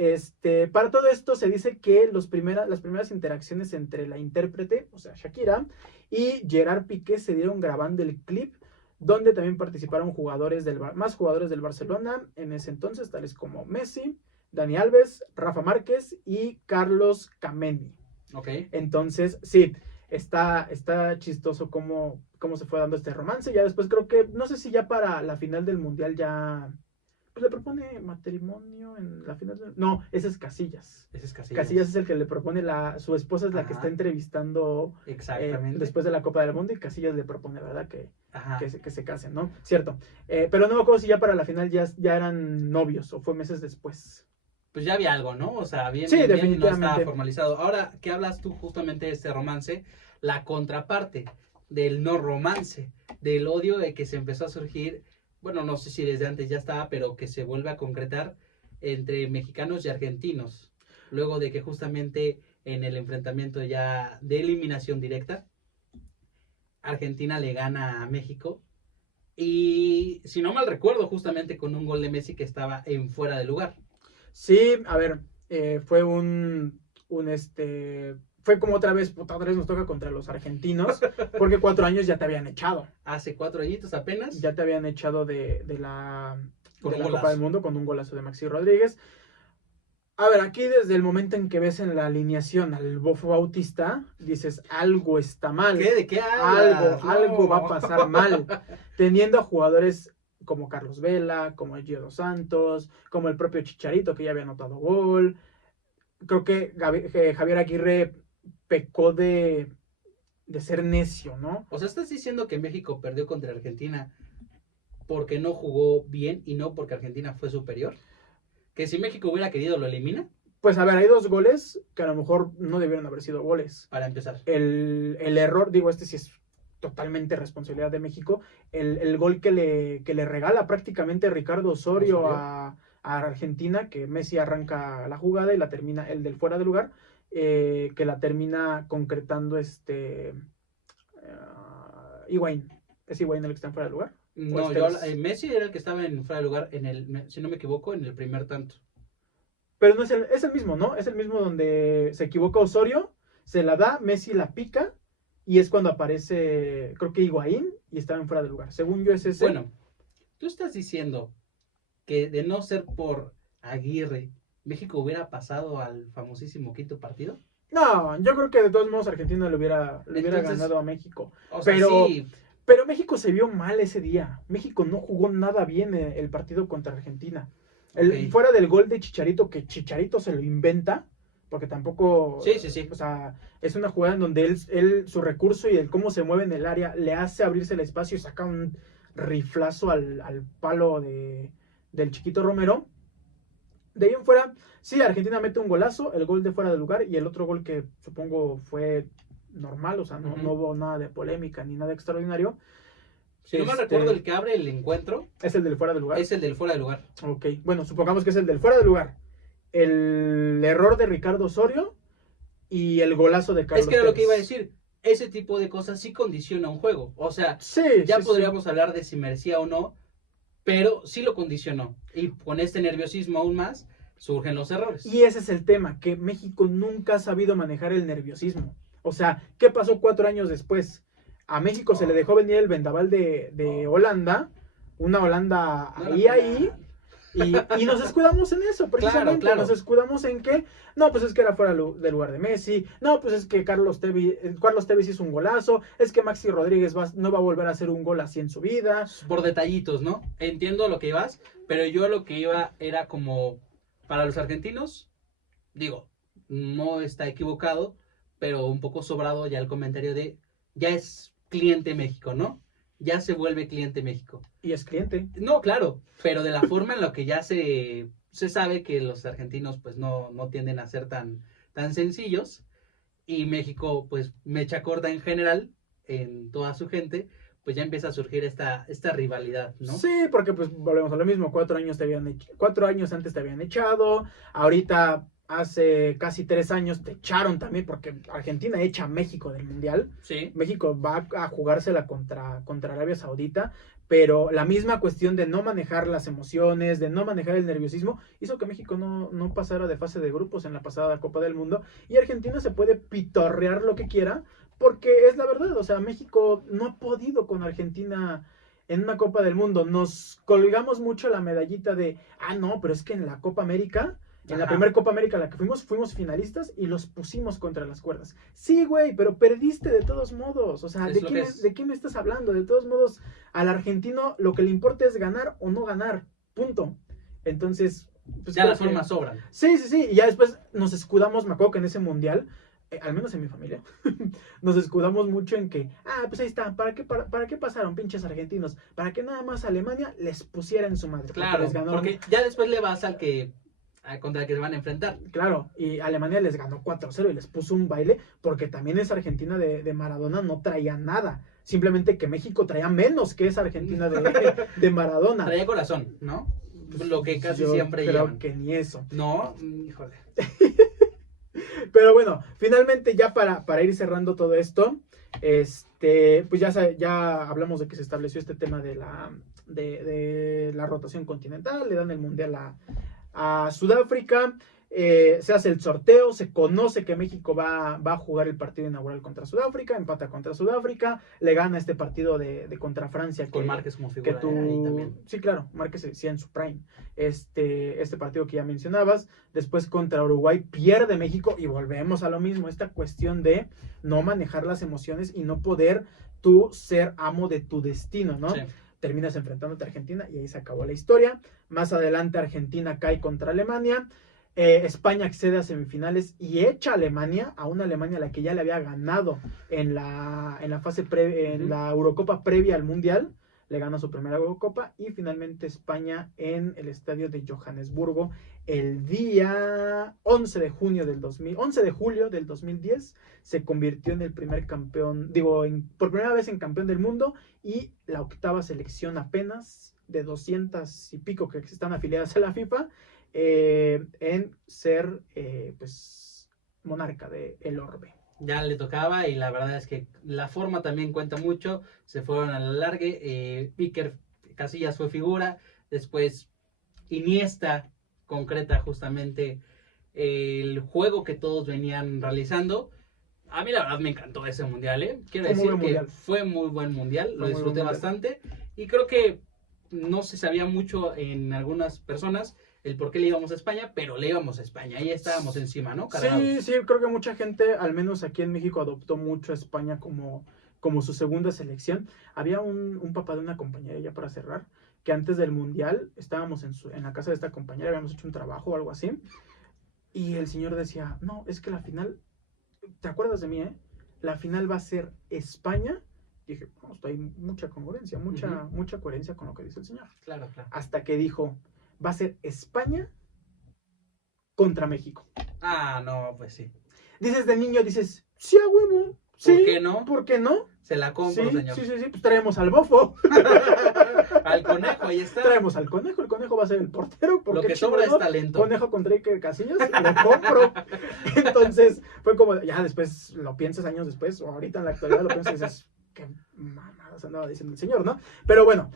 para todo esto se dice que las primeras interacciones entre la intérprete, o sea, Shakira, y Gerard Piqué se dieron grabando el clip, donde también participaron más jugadores del Barcelona en ese entonces, tales como Messi, Dani Alves, Rafa Márquez y Carlos Kameni. Ok. Entonces, sí, está chistoso cómo se fue dando este romance. Ya después creo que, no sé si ya para la final del mundial ya pues le propone matrimonio en la final no, ese es Casillas. Casillas es el que le propone, su esposa es la que está entrevistando después de la Copa del Mundo, y Casillas le propone, ¿verdad? Que se casen, ¿no? Cierto. Pero no me acuerdo si ya para la final ya eran novios o fue meses después. Pues ya había algo, ¿no? O sea, bien, sí, bien, definitivamente. no estaba formalizado. Ahora, ¿qué hablas tú justamente de este romance? La contraparte del no romance, del odio de que se empezó a surgir, bueno, no sé si desde antes ya estaba, pero que se vuelve a concretar entre mexicanos y argentinos, luego de que justamente en el enfrentamiento ya de eliminación directa, Argentina le gana a México, y si no mal recuerdo, justamente con un gol de Messi que estaba en fuera de lugar. Sí, a ver, fue fue como otra vez nos toca contra los argentinos, porque 4 años ya te habían echado. Hace 4 añitos apenas. Ya te habían echado de la Copa del Mundo con un golazo de Maxi Rodríguez. A ver, aquí desde el momento en que ves en la alineación al Bofo Bautista, dices, algo está mal. ¿De qué hablas? Algo va a pasar mal. Teniendo a jugadores como Carlos Vela, como Gio Dos Santos, como el propio Chicharito, que ya había anotado gol. Creo que Javier Aguirre pecó de ser necio, ¿no? O sea, ¿estás diciendo que México perdió contra Argentina porque no jugó bien y no porque Argentina fue superior? ¿Que si México hubiera querido lo elimina? Pues a ver, hay 2 goles que a lo mejor no debieron haber sido goles. Para empezar. El error, digo, sí es totalmente responsabilidad de México. El gol que le regala prácticamente Ricardo Osorio a Argentina, que Messi arranca la jugada y la termina, el del fuera de lugar, que la termina concretando Higuaín. ¿Es Higuaín el que está en fuera de lugar? No, Messi era el que estaba en fuera de lugar, si no me equivoco, en el primer tanto. Pero no es el mismo, ¿no? Es el mismo donde se equivoca Osorio, se la da, Messi la pica, y es cuando aparece, creo que Higuaín, y estaba en fuera de lugar. Según yo es ese. Bueno, tú estás diciendo que de no ser por Aguirre, ¿México hubiera pasado al famosísimo quinto partido? No, yo creo que de todos modos Argentina le hubiera ganado a México. O sea, sí. Pero México se vio mal ese día. México no jugó nada bien el partido contra Argentina. Fuera del gol de Chicharito, que Chicharito se lo inventa, porque tampoco... Sí. O sea, es una jugada en donde él su recurso y el cómo se mueve en el área le hace abrirse el espacio y saca un riflazo al palo del Chiquito Romero. De ahí en fuera, sí, Argentina mete un golazo, el gol de fuera de lugar, y el otro gol que supongo fue normal, o sea, no hubo nada de polémica ni nada extraordinario. Si no me recuerdo, el que abre el encuentro es el del fuera de lugar. Es el del fuera de lugar. Ok, bueno, supongamos que es el del fuera de lugar. El error de Ricardo Osorio y el golazo de Carlos. Es que era lo que iba a decir. Ese tipo de cosas sí condiciona un juego. O sea, podríamos hablar de si merecía o no, pero sí lo condicionó. Y con este nerviosismo aún más, surgen los errores. Y ese es el tema, que México nunca ha sabido manejar el nerviosismo. O sea, ¿qué pasó 4 años después? A México se le dejó venir el vendaval de Holanda, una Holanda ahí, y nos escudamos en eso, precisamente. Claro. Nos escudamos en que, no, pues es que era fuera del lugar de Messi, no, pues es que Carlos Tevez hizo un golazo, es que Maxi Rodríguez no va a volver a hacer un gol así en su vida. Por detallitos, ¿no? Entiendo lo que ibas, pero yo lo que iba era como, para los argentinos, digo, no está equivocado, pero un poco sobrado ya el comentario de, ya es cliente México, ¿no? Ya se vuelve cliente México. Y es cliente. No, claro, pero de la forma en la que ya se sabe que los argentinos pues no tienden a ser tan sencillos, y México pues mecha corta en general, en toda su gente, pues ya empieza a surgir esta rivalidad, ¿no? Sí, porque pues volvemos a lo mismo, 4 años antes te habían echado, ahorita hace casi 3 años te echaron también porque Argentina echa a México del Mundial. Sí. México va a jugársela contra Arabia Saudita, pero la misma cuestión de no manejar las emociones, de no manejar el nerviosismo, hizo que México no pasara de fase de grupos en la pasada Copa del Mundo, y Argentina se puede pitorrear lo que quiera, porque es la verdad, o sea, México no ha podido con Argentina en una Copa del Mundo. Nos colgamos mucho la medallita de, no, pero es que en la Copa América, en la primera Copa América a la que fuimos finalistas y los pusimos contra las cuerdas. Sí, güey, pero perdiste de todos modos. O sea, ¿de qué me estás hablando? De todos modos, al argentino lo que le importa es ganar o no ganar. Punto. Entonces, pues ya las formas sobran. Sí. Y ya después nos escudamos, me acuerdo que en ese mundial, al menos en mi familia, nos escudamos mucho en que, pues ahí está, ¿para qué pasaron pinches argentinos? Para que nada más Alemania les pusiera en su madre. Claro, porque ya después le vas al que contra el que se van a enfrentar. Claro, y Alemania les ganó 4-0 y les puso un baile, porque también esa Argentina de Maradona no traía nada. Simplemente que México traía menos que esa Argentina de Maradona. Traía corazón, ¿no? Pues lo que casi siempre creo llevan. que ni eso. No, híjole. Pero bueno, finalmente ya para ir cerrando todo esto, pues ya hablamos de que se estableció este tema de la rotación continental, le dan el mundial a Sudáfrica, se hace el sorteo, se conoce que México va a jugar el partido inaugural contra Sudáfrica, empata contra Sudáfrica, le gana este partido de contra Francia. Con Márquez como figura ahí también. Sí, claro, Márquez sí en su prime. Este partido que ya mencionabas, después contra Uruguay pierde México y volvemos a lo mismo, esta cuestión de no manejar las emociones y no poder tú ser amo de tu destino, ¿no? Sí. Terminas enfrentándote a Argentina y ahí se acabó la historia. Más adelante Argentina cae contra Alemania. España accede a semifinales y echa a Alemania, a una Alemania a la que ya le había ganado en la fase en la Eurocopa previa al Mundial. Le gana su primera Eurocopa y finalmente España en el estadio de Johannesburgo el día 11 de julio del 2010 se convirtió en el primer campeón, por primera vez en campeón del mundo y la octava selección apenas de 200 y pico que están afiliadas a la FIFA en ser pues monarca del orbe. Ya le tocaba y la verdad es que la forma también cuenta mucho. Se fueron a la largue. Iker Casillas fue figura. Después Iniesta concreta justamente el juego que todos venían realizando. A mí la verdad me encantó ese mundial. Quiero decir que fue muy buen mundial. Lo disfruté bastante. Y creo que no se sabía mucho en algunas personas el por qué le íbamos a España, pero le íbamos a España, ahí estábamos encima, ¿no? Cargados. Sí, creo que mucha gente, al menos aquí en México, adoptó mucho a España como su segunda selección. Había un papá de una compañera, ya para cerrar, que antes del Mundial estábamos en la casa de esta compañera, habíamos hecho un trabajo o algo así, y el señor decía, no, es que la final, ¿te acuerdas de mí, La final va a ser España. Dije, hay mucha congruencia, mucha coherencia con lo que dice el señor. Claro. Hasta que dijo, va a ser España contra México. No, pues sí. Dices de niño, dices, sí, a huevo. Sí, ¿por qué no? ¿Por qué no? Se la compro, señor. Sí, pues traemos al bofo. Al conejo, ahí está. Traemos al conejo, el conejo va a ser el portero. Lo que sobra es talento. Conejo contra Iker Casillas, lo compro. Entonces, fue como, ya después lo piensas años después, o ahorita en la actualidad lo piensas y dices, qué mamadas andaba diciendo el señor, ¿no? Pero bueno,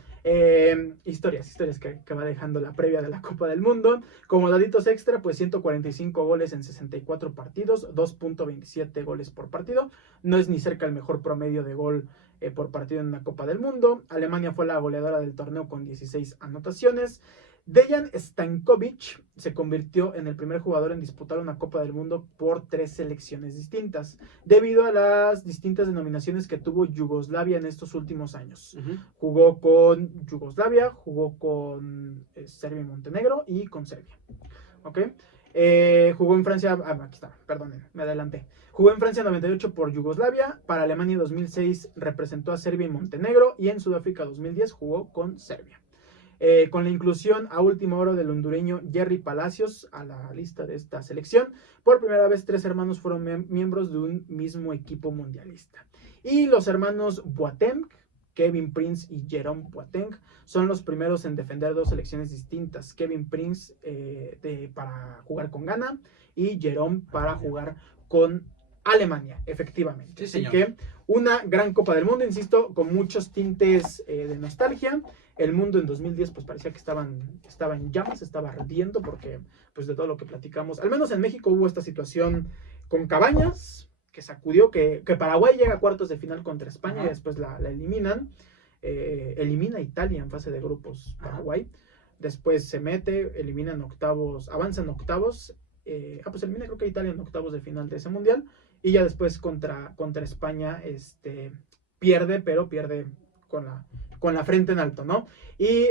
historias que va dejando la previa de la Copa del Mundo. Como daditos extra, pues 145 goles en 64 partidos, 2.27 goles por partido. No es ni cerca el mejor promedio de gol por partido en una Copa del Mundo. Alemania fue la goleadora del torneo con 16 anotaciones. Dejan Stankovic se convirtió en el primer jugador en disputar una Copa del Mundo por 3 selecciones distintas, debido a las distintas denominaciones que tuvo Yugoslavia en estos últimos años. Jugó con Yugoslavia, jugó con Serbia y Montenegro y con Serbia. ¿Ok? Jugó en Francia, aquí está, perdonen, me adelanté. Jugó en Francia 98 por Yugoslavia, para Alemania 2006 representó a Serbia y Montenegro, y en Sudáfrica 2010 jugó con Serbia. Con la inclusión a última hora del hondureño Jerry Palacios a la lista de esta selección, por primera vez 3 hermanos fueron miembros de un mismo equipo mundialista. Y los hermanos Boateng, Kevin Prince y Jerome Boateng, son los primeros en defender 2 selecciones distintas. Kevin Prince para jugar con Ghana y Jerome para jugar con Alemania, efectivamente. Sí, así que una gran Copa del Mundo, insisto, con muchos tintes de nostalgia. El mundo en 2010 pues parecía que estaba en llamas, estaba ardiendo porque pues de todo lo que platicamos, al menos en México hubo esta situación con Cabañas, que sacudió, que Paraguay llega a cuartos de final contra España y después la eliminan. Elimina a Italia en fase de grupos Paraguay. Después se mete, elimina en octavos, avanza en octavos. Pues elimina creo que Italia en octavos de final de ese mundial. Y ya después contra España pierde, pero pierde con la frente en alto, ¿no? Y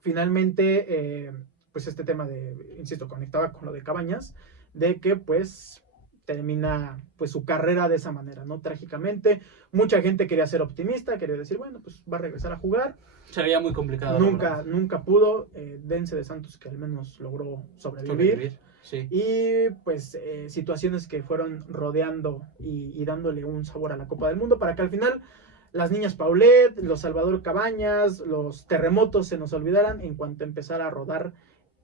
finalmente, pues este tema insisto, conectaba con lo de Cabañas, de que pues termina pues su carrera de esa manera, ¿no? Trágicamente. Mucha gente quería ser optimista, quería decir, bueno, pues va a regresar a jugar. Se veía muy complicado. Nunca pudo. Dense de Santos, que al menos logró sobrevivir. Sí. Y pues situaciones que fueron rodeando y dándole un sabor a la Copa del Mundo, para que al final las niñas Paulet, los Salvador Cabañas, los terremotos se nos olvidaran en cuanto empezara a rodar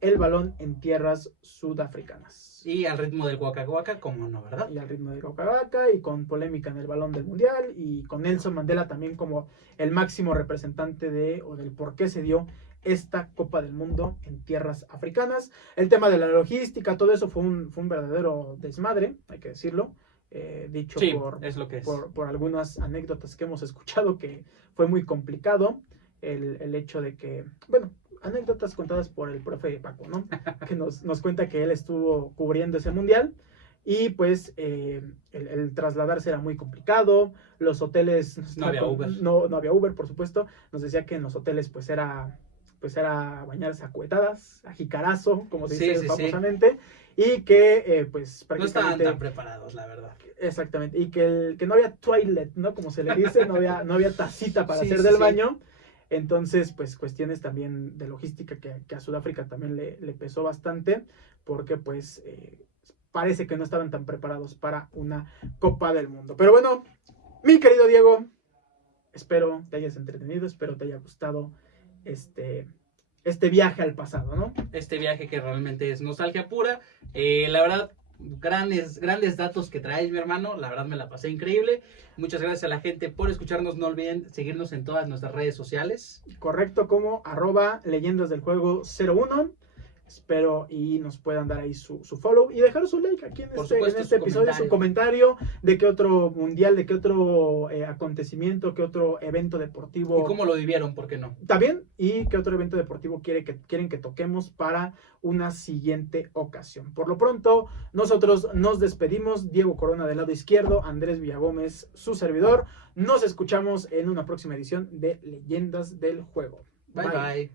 el balón en tierras sudafricanas. Y al ritmo del Waka Waka, como no, ¿verdad? Y al ritmo del Waka Waka, y con polémica en el balón del mundial, y con Nelson Mandela también como el máximo representante del por qué se dio esta Copa del Mundo en tierras africanas. El tema de la logística, todo eso fue un verdadero desmadre, hay que decirlo. Dicho sí, es lo que es. por algunas anécdotas que hemos escuchado, que fue muy complicado el hecho de que, bueno, anécdotas contadas por el profe Paco, ¿no? Que nos cuenta que él estuvo cubriendo ese mundial y pues el trasladarse era muy complicado, los hoteles... No había Uber. No había Uber, por supuesto. Nos decía que en los hoteles pues era bañarse a cuetadas, a jicarazo, como se dice famosamente, y que pues prácticamente... No estaban tan preparados, la verdad. Exactamente, y que no había toilet, ¿no? Como se le dice, no había tacita para hacer del baño. Entonces, pues cuestiones también de logística que a Sudáfrica también le pesó bastante, porque pues parece que no estaban tan preparados para una Copa del Mundo. Pero bueno, mi querido Diego, espero te hayas entretenido, espero te haya gustado este viaje al pasado, ¿no? Este viaje que realmente es nostalgia pura. La verdad, grandes datos que traes, mi hermano. La verdad me la pasé increíble. Muchas gracias a la gente por escucharnos. No olviden seguirnos en todas nuestras redes sociales. Correcto, como @leyendasdeljuego01. Espero y nos puedan dar ahí su follow y dejar su like aquí en este episodio, su comentario de qué otro mundial, de qué otro acontecimiento, qué otro evento deportivo. Y cómo lo vivieron, ¿por qué no? También, y qué otro evento deportivo quieren que toquemos para una siguiente ocasión. Por lo pronto, nosotros nos despedimos. Diego Corona del lado izquierdo, Andrés Villagómez, su servidor. Nos escuchamos en una próxima edición de Leyendas del Juego. Bye.